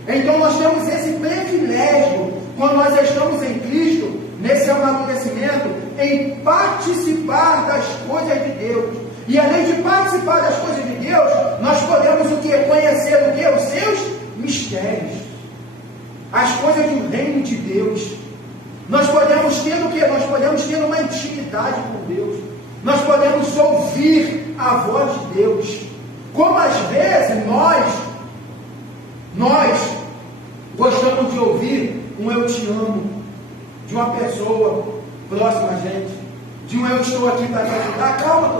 Então nós temos esse privilégio, quando nós estamos em Cristo, nesse amadurecimento, em participar das coisas de Deus. E além de participar das coisas de Deus, nós podemos o que? Conhecer o que? Os seus mistérios. As coisas do reino de Deus. Nós podemos ter o que? Nós podemos ter uma intimidade com Deus. Nós podemos ouvir a voz de Deus. Como às vezes nós gostamos de ouvir um eu te amo de uma pessoa próxima a gente, de um eu estou aqui para te ajudar. Calma,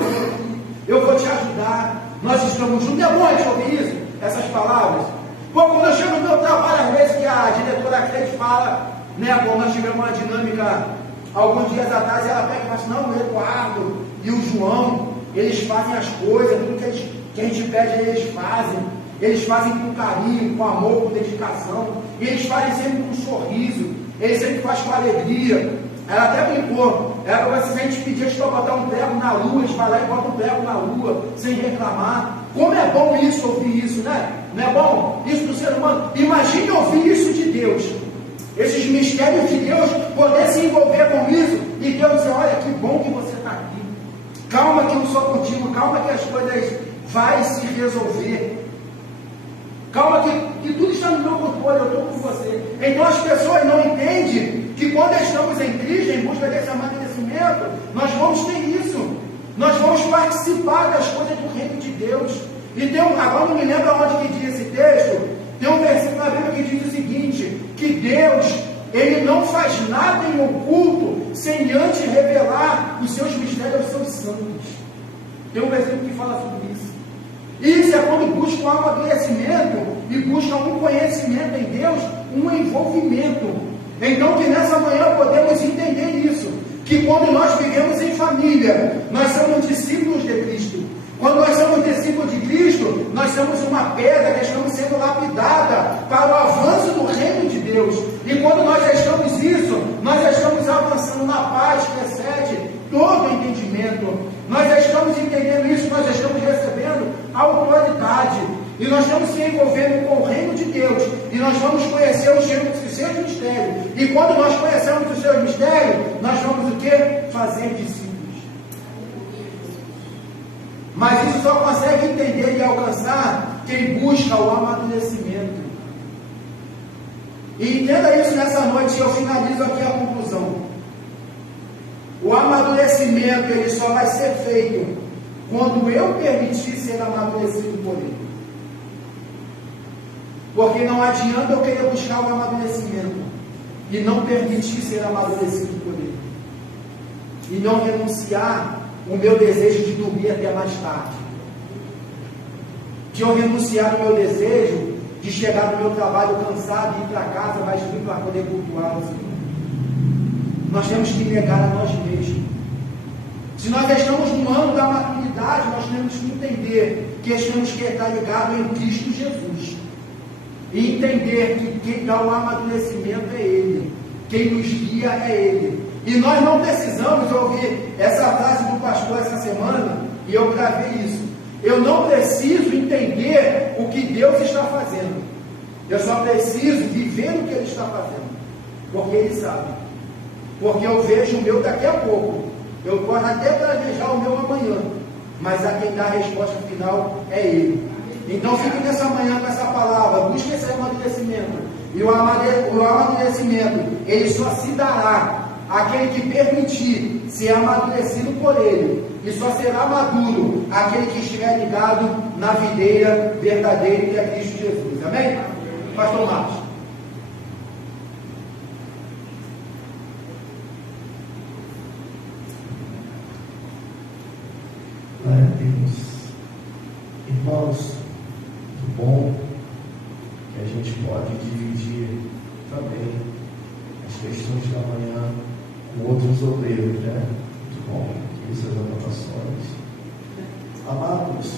eu vou te ajudar. Nós estamos juntos. É bom a gente ouvir isso, essas palavras. Pô, quando eu chego no meu trabalho, às vezes que a diretora Cleide fala, né, quando nós tivemos uma dinâmica alguns dias atrás, ela pega e fala assim, não, o Eduardo e o João, eles fazem as coisas, tudo que a gente pede, eles fazem. Eles fazem com carinho, com amor, com dedicação. E eles fazem sempre com um sorriso. Eles sempre fazem com alegria. Ela até brincou. Era para se a gente pedisse para botar um prego na lua, a gente vai lá e bota um prego na lua, sem reclamar. Como é bom isso, ouvir isso, né? Não é bom? Isso do ser humano. Imagine ouvir isso de Deus. Esses mistérios de Deus, poder se envolver com isso, e Deus dizer, olha, que bom que você está aqui. Calma que eu sou contigo, calma que as coisas vão se resolver. Calma que tudo está no meu controle, eu estou com você. Então as pessoas não entendem que quando estamos em Cristo, em busca desse amadurecimento, nós vamos ter isso. Nós vamos participar das coisas do reino de Deus. E tem agora não me lembro onde que diz esse texto, tem um versículo na Bíblia que diz o seguinte, que Deus, Ele não faz nada em oculto, sem antes revelar os seus mistérios aos seus santos. Tem um versículo que fala sobre isso. Isso é quando busca um amadurecimento e busca um conhecimento em Deus, um envolvimento. Então que nessa manhã podemos entender isso, que quando nós vivemos em família, nós somos discípulos de Cristo. Quando nós somos discípulos de Cristo, nós somos uma pedra que estamos sendo lapidada para o avanço do reino de Deus. E quando nós já estamos isso, nós já estamos avançando na paz que excede todo o entendimento. Nós já estamos entendendo isso, nós já estamos recebendo autoridade. E nós estamos se envolvendo com o reino de Deus. E nós vamos conhecer os seus mistérios. E quando nós conhecemos os seus mistérios, nós vamos o quê? Fazer discípulos. Mas isso só consegue entender e alcançar quem busca o amadurecimento. E entenda isso nessa noite, e eu finalizo aqui a conclusão. O amadurecimento, ele só vai ser feito quando eu permitir ser amadurecido por ele. Porque não adianta eu querer buscar o amadurecimento e não permitir ser amadurecido por ele. E não renunciar o meu desejo de dormir até mais tarde. De eu renunciar o meu desejo de chegar no meu trabalho cansado e ir para casa, mas vir para poder cultuar o Senhor. Nós temos que negar a nós mesmos. Se nós estamos no ano da maturidade, nós temos que entender que temos que estar ligados em Cristo Jesus. E entender que quem dá o amadurecimento é Ele. Quem nos guia é Ele. E nós não precisamos ouvir essa frase do pastor essa semana, e eu gravei isso. Eu não preciso entender o que Deus está fazendo. Eu só preciso viver o que Ele está fazendo. Porque Ele sabe. Porque eu vejo o meu daqui a pouco. Eu posso até planejar o meu amanhã. Mas a quem dá a resposta final é Ele. Então fique nessa manhã com essa palavra. Busque esse amadurecimento. E o amadurecimento, ele só se dará aquele que permitir ser amadurecido por ele, e só será maduro aquele que estiver ligado na videira verdadeira que é Cristo Jesus. Amém? Pastor Marcos. Glória a Deus. Irmãos, que bom que a gente pode dividir também as questões da manhã com outros obreiros, né? Muito bom, aqui essas anotações. Amados,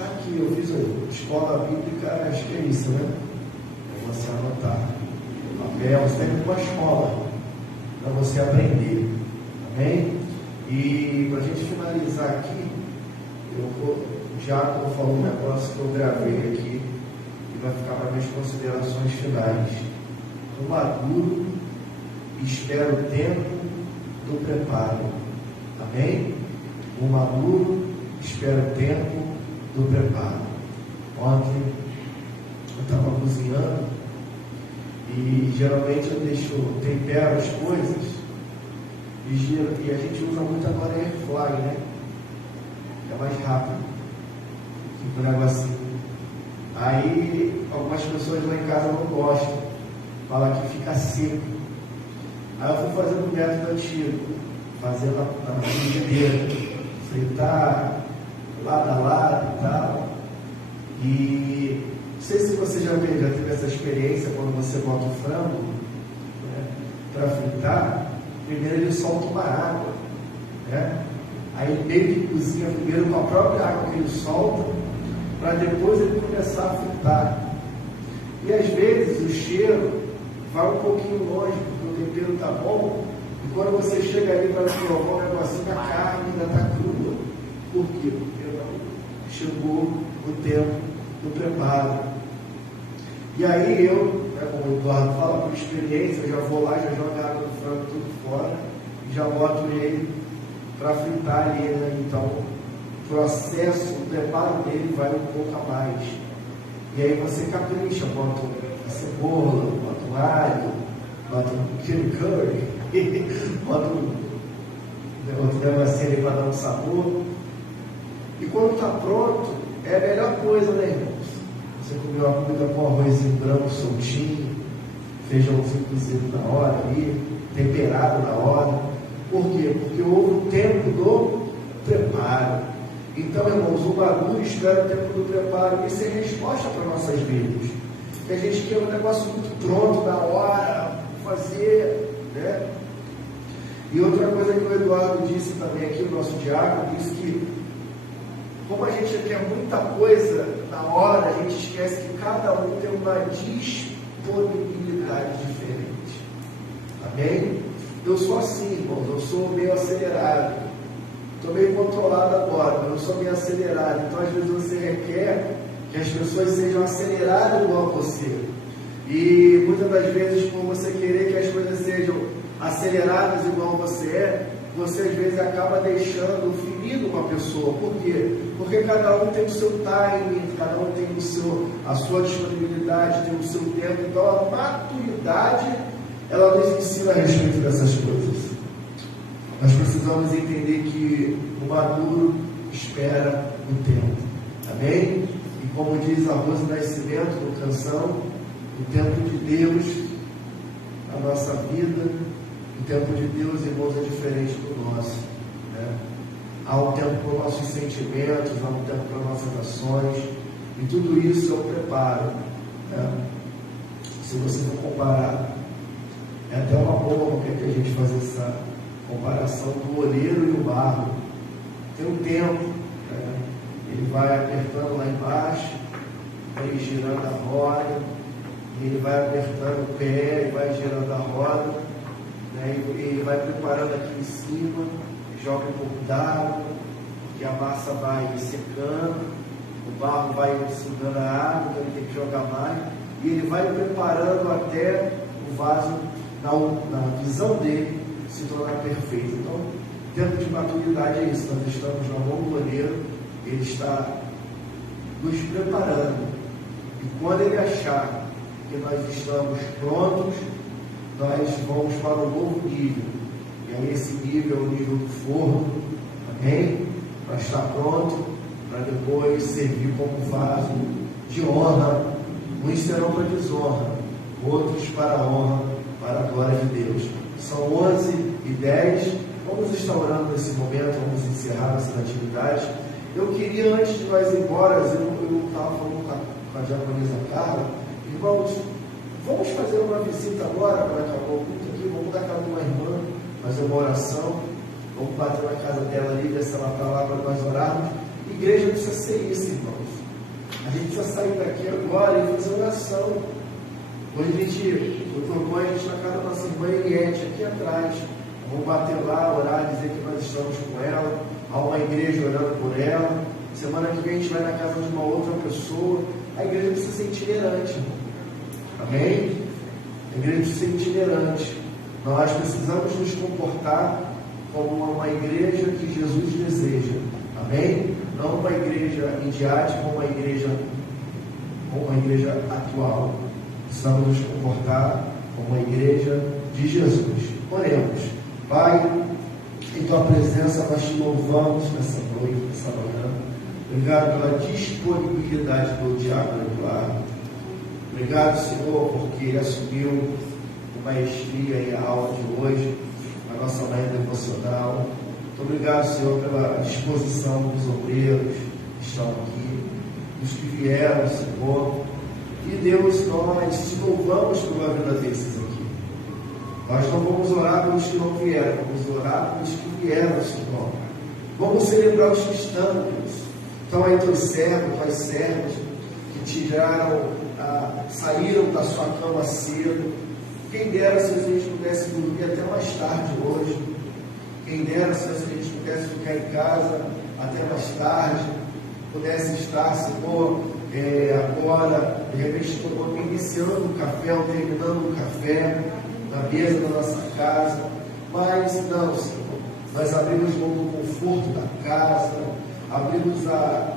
aqui eu fiz a escola bíblica, acho que é isso, né? É você anotar. Papel, você tem uma escola para você aprender. Amém? E para a gente finalizar aqui, o Jacob falou um negócio que eu gravei aqui e vai ficar para minhas considerações finais. O maduro espera o tempo do preparo. Amém? O maduro espera o tempo do preparo. Ontem eu estava cozinhando e geralmente eu tempero as coisas e a gente usa muito agora airfryer, né? É mais rápido. Fica um negocinho. Aí algumas pessoas lá em casa não gostam. Falam que fica seco. Aí eu fui fazer um método antigo. Fazer na frigideira. Fritar lado a lado e tal. E não sei se você já teve essa experiência quando você bota o frango, né, para fritar. Primeiro ele solta uma água, né? Aí ele meio que cozinha primeiro com a própria água que ele solta, para depois ele começar a fritar. E às vezes o cheiro vai um pouquinho longe, porque o tempero está bom, E quando você chega ali para provar um negocinho, a carne ainda está crua. Por quê? Porque não chegou o tempo do preparo. E aí eu, como o Eduardo fala, por experiência, eu já vou lá, já jogo a água do frango tudo fora e já boto ele para fritar ali, né? Então o processo, o preparo dele vai um pouco a mais. E aí você capricha, bota a cebola, bota o alho, bota um chili curry, bota outro negocinho ali para dar um sabor. E quando está pronto, é a melhor coisa, né, irmãos? Você comeu a comida com arrozinho branco soltinho, feijãozinho cozido na hora ali, temperado na hora. Por quê? Porque houve o tempo do preparo. Então, irmãos, o bagulho espera o tempo do preparo. Isso é resposta para nossas vidas. Que a gente quer um negócio muito pronto, na hora, fazer, né? E outra coisa que o Eduardo disse também aqui, o nosso diácono, disse que como a gente quer muita coisa na hora, a gente esquece que cada um tem uma disponibilidade diferente. Amém? Eu sou assim, irmãos, eu sou meio acelerado. Estou meio controlado agora, mas eu sou meio acelerado. Então, às vezes, você requer que as pessoas sejam aceleradas igual a você. E muitas das vezes, por você querer que as coisas sejam aceleradas igual você às vezes acaba deixando ferido uma pessoa. Por quê? Porque cada um tem o seu timing, cada um tem a sua disponibilidade, tem o seu tempo. Então a maturidade, ela nos ensina a respeito dessas coisas. Nós precisamos entender que o maduro espera o tempo. Amém? E como diz a Rose Nascimento no canção, o tempo de Deus, a nossa vida, o tempo de Deus, irmãos, é diferente do nosso, né? Há um tempo para os nossos sentimentos, há um tempo para as nossas ações, e tudo isso é um preparo, né? Se você for comparar, é até uma boa porque a gente fazer essa comparação do oleiro e o barro. Tem um tempo, né? Ele vai apertando lá embaixo, vai girando a roda, e ele vai apertando o pé, e vai girando a roda, né? Ele vai preparando aqui em cima, joga um pouco d'água, que a massa vai secando, o barro vai sugando a água, então ele tem que jogar mais, e ele vai preparando até o vaso, na visão dele, se tornar perfeito. Então, tempo de maturidade é isso. Nós estamos na mão do oleiro, ele está nos preparando, e quando ele achar que nós estamos prontos, nós vamos para um novo nível. E aí esse nível é o nível do forno, amém? Para estar pronto, para depois servir como vaso de honra. Uns serão para desonra, outros para a honra, para a glória de Deus. São 11h10, vamos estar orando nesse momento, vamos encerrar essa atividade. Eu queria, antes de nós ir embora, eu estava falando com a diaconisa Carla, irmãos, vamos fazer uma visita agora, para acabar o culto aqui, vamos dar a casa de uma irmã, fazer uma oração, vamos bater na casa dela ali, ver se ela está lá para nós orarmos. Igreja precisa ser isso, irmãos. A gente precisa sair daqui agora e fazer oração. Hoje eu proponho a gente na casa da nossa irmã Eliette, aqui atrás. Vamos bater lá, orar, dizer que nós estamos com ela. Há uma igreja orando por ela. Semana que vem a gente vai na casa de uma outra pessoa. A igreja precisa ser itinerante, irmão. Amém? A igreja precisa ser itinerante. Nós precisamos nos comportar como uma igreja que Jesus deseja. Amém? Não uma igreja midiática, uma igreja atual. Precisamos nos comportar como uma igreja de Jesus. Oremos. Pai, em Tua presença nós Te louvamos nessa noite, nessa manhã. Obrigado pela disponibilidade do diácono Eduardo. Obrigado, Senhor, porque Ele assumiu com maestria e a aula de hoje, a nossa manhã devocional. Muito obrigado, Senhor, pela disposição dos obreiros que estão aqui, dos que vieram, Senhor. E Deus, nós te louvamos pela vida desses aqui. Nós não vamos orar pelos que não vieram, vamos orar pelos que vieram, Senhor. Vamos celebrar os que estão, Deus. Então, aí, teus servos, tuas servas, que saíram da sua cama cedo, Quem dera se a gente pudesse dormir até mais tarde hoje. Quem dera se a gente pudesse ficar em casa até mais tarde, pudesse estar, Senhor, agora, de repente, iniciando um café ou terminando um café na mesa da nossa casa. Mas não, Senhor, nós abrimos mão do conforto da casa, abrimos a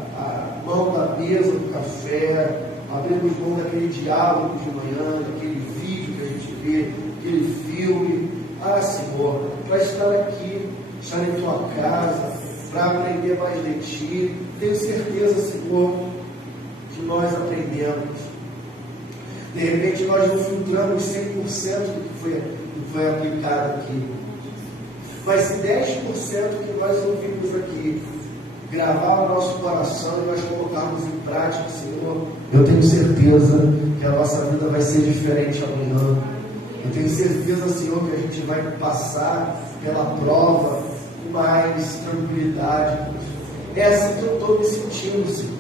mão da mesa do café, abrimos mão daquele diálogo de manhã, daquele vídeo que a gente vê, aquele filme. Senhor, para estar aqui, estar em tua casa, para aprender mais de ti. Tenho certeza, Senhor, que nós aprendemos. De repente nós não filtramos 100% do que foi aplicado aqui. Mas se 10% que nós ouvimos aqui gravar o nosso coração e nós colocarmos em prática, Senhor, eu tenho certeza que a nossa vida vai ser diferente amanhã. Eu tenho certeza, Senhor, que a gente vai passar pela prova com mais tranquilidade. É assim que eu estou me sentindo, Senhor.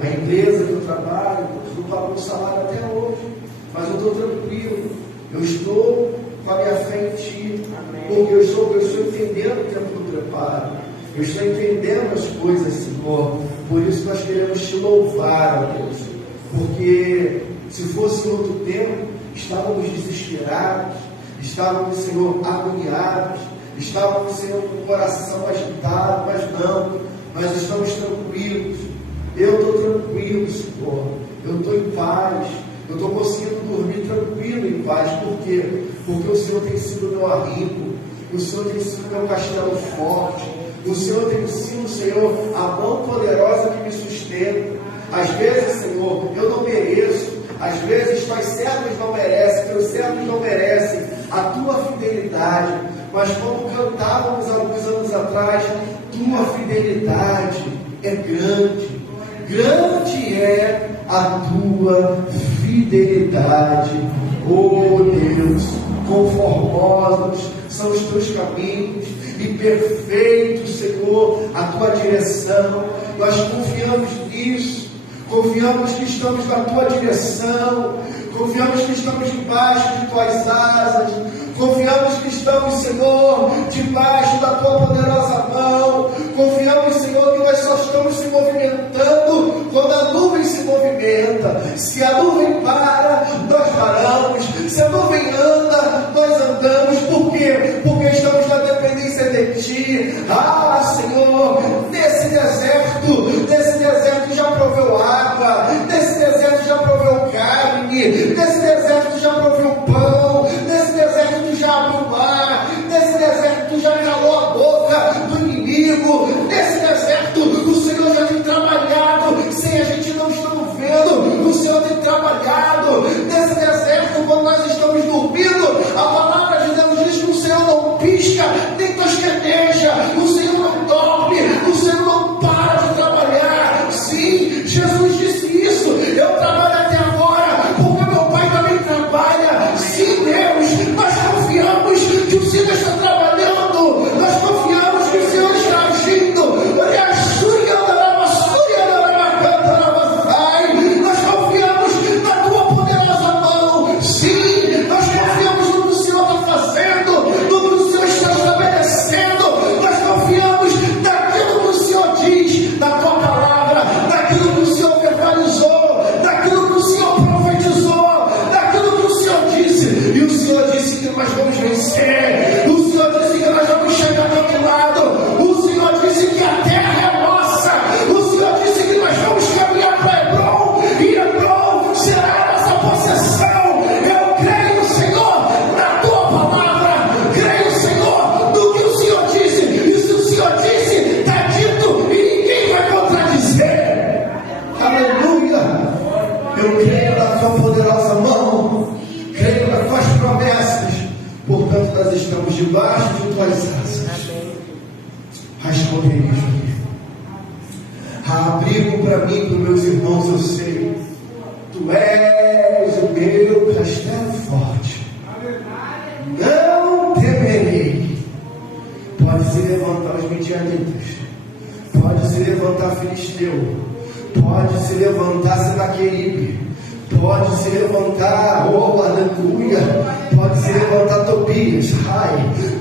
A empresa que eu trabalho não pagou o salário até hoje, mas eu estou tranquilo. Eu estou com a minha fé em Ti, porque eu estou entendendo o tempo do preparo. Eu estou entendendo as coisas, Senhor. Por isso nós queremos Te louvar, ó Deus. Porque se fosse outro tempo, estávamos desesperados, estávamos, Senhor, agoniados, estávamos, Senhor, com o coração agitado, mas não, nós estamos tranquilos. Eu estou tranquilo, Senhor. Eu estou em paz. Eu estou conseguindo dormir tranquilo, em paz. Por quê? Porque o Senhor tem sido meu arrimo. O Senhor tem sido meu castelo forte. O Senhor tem sido, Senhor, a mão poderosa que me sustenta. Às vezes, Senhor, eu não mereço. Às vezes, tuas servos não merecem, teus servos não merecem a tua fidelidade. Mas como cantávamos há alguns anos atrás, tua fidelidade é grande. Grande é a tua fidelidade, oh Deus. Conformosos são os teus caminhos e perfeitos, Senhor, a tua direção. Nós confiamos nisso, confiamos que estamos na tua direção, confiamos que estamos debaixo de tuas asas, confiamos que estamos, Senhor, debaixo da tua poderosa mão. Confiamos, Senhor, que nós só estamos se movimentando quando a nuvem se movimenta. Se a nuvem para, nós paramos. Se a nuvem anda, nós andamos. Por quê? Porque estamos na dependência de Ti. Senhor, nesse deserto já proveu água, nesse deserto já proveu carne, nesse deserto já proveu pão, nesse deserto tu já abriu o mar, nesse deserto tu já calou a boca do inimigo, nesse deserto o Senhor já tem trabalhado, sem a gente não estar vendo, o Senhor tem trabalhado, nesse deserto quando nós estamos dormindo, a palavra de Deus diz que o Senhor não pisca, nem tosqueneja, o Senhor não dorme, o Senhor não para de trabalhar. Sim, Jesus disse isso, eu trabalho até agora, porque meu Pai também trabalha. Sim, Deus, nós confiamos que o Senhor está trabalhando, nós confiamos que o Senhor está agindo. Nós confiamos na tua poderosa mão. Sim, nós confiamos no que o Senhor está fazendo, no que o Senhor está estabelecendo. Nós confiamos naquilo que o Senhor diz na tua palavra, naquilo que o Senhor verbalizou, naquilo que o Senhor profetizou, naquilo que o Senhor disse. E o Senhor disse que nós vamos vencer. O Senhor disse que nós vamos chegar do outro lado. O Senhor disse que a terra é nossa. O Senhor disse que nós vamos caminhar para Hebron, e Hebron será a nossa possessão. Eu creio, Senhor, na tua palavra. Creio, Senhor, no que o Senhor disse. E se o Senhor disse, está dito, e ninguém vai contradizer. Aleluia! Eu creio na tua poderosa mão, creio nas tuas promessas. Portanto, nós estamos debaixo de tuas asas. Respondereis. Abrigo para mim, para meus irmãos, eu sei. Tu és o meu castelo forte. Não temerei. Pode se levantar os midianitas, pode se levantar Filisteu, pode se levantar Senaqueribe, Pode se levantar, oh aleluia. Pode se levantar Tobias,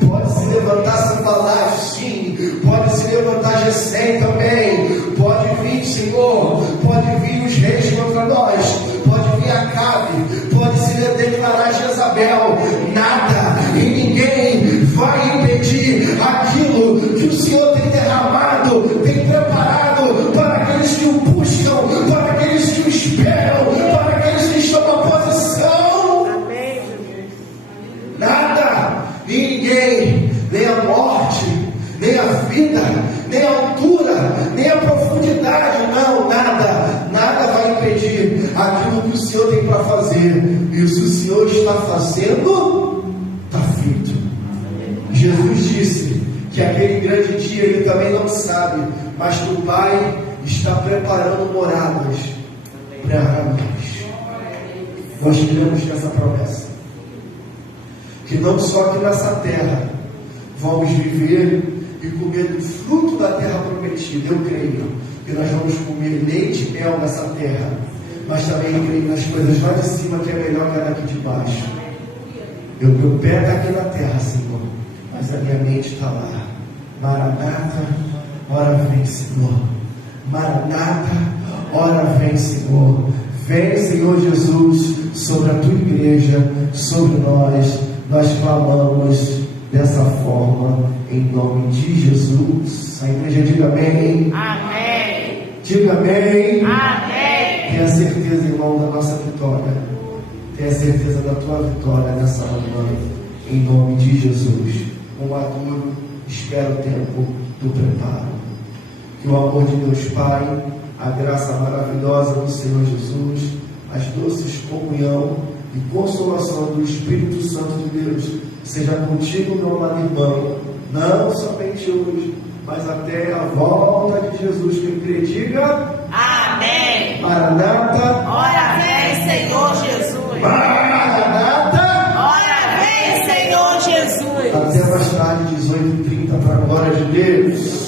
pode se levantar Sanballat, sim. Pode se levantar Gesem também. Pode vir, Senhor. Pode vir os reis contra nós. Pode vir Acabe. Pode se declarar Jezabel. Nada e ninguém vai impedir aquilo que o Senhor tem derramado, tem preparado para aqueles que o buscam, para aqueles que o esperam, para aqueles que estão na posição. Amém. Nada e ninguém, nem a morte, nem a vida, nem a altura, nem a profundidade, não, nada vai impedir aquilo que o Senhor tem para fazer. E se o Senhor está fazendo, está feito. Jesus disse que aquele grande dia ele também não sabe, mas que o Pai está preparando moradas para nós. Nós cremos nessa promessa, que não só aqui nessa terra vamos viver e comer do fruto da terra prometida. Eu creio que nós vamos comer leite e mel nessa terra, mas também creio nas coisas lá de cima, que é melhor que a daqui de baixo. Meu pé está aqui na terra, Senhor, mas a minha mente está lá. Maranata, ora vem, Senhor. Maranata, ora vem, Senhor. Vem, Senhor Jesus, sobre a tua igreja, sobre nós. Nós clamamos dessa forma, em nome de Jesus. A igreja diga amém. Amém. Diga amém. Amém. Tenha certeza, irmão, da nossa vitória. Tenha certeza da tua vitória nessa manhã, em nome de Jesus. O maduro espera o tempo do preparo. Que o amor de Deus Pai, a graça maravilhosa do Senhor Jesus, as doces comunhão e consolação do Espírito Santo de Deus seja contigo, meu amado irmão, não somente hoje, mas até a volta de Jesus. Quem crê, diga Amém. Maranata, Ora vem, Senhor Jesus. Maranata. Ora vem, Senhor Jesus. Até mais tarde, 18h30, para a glória de Deus.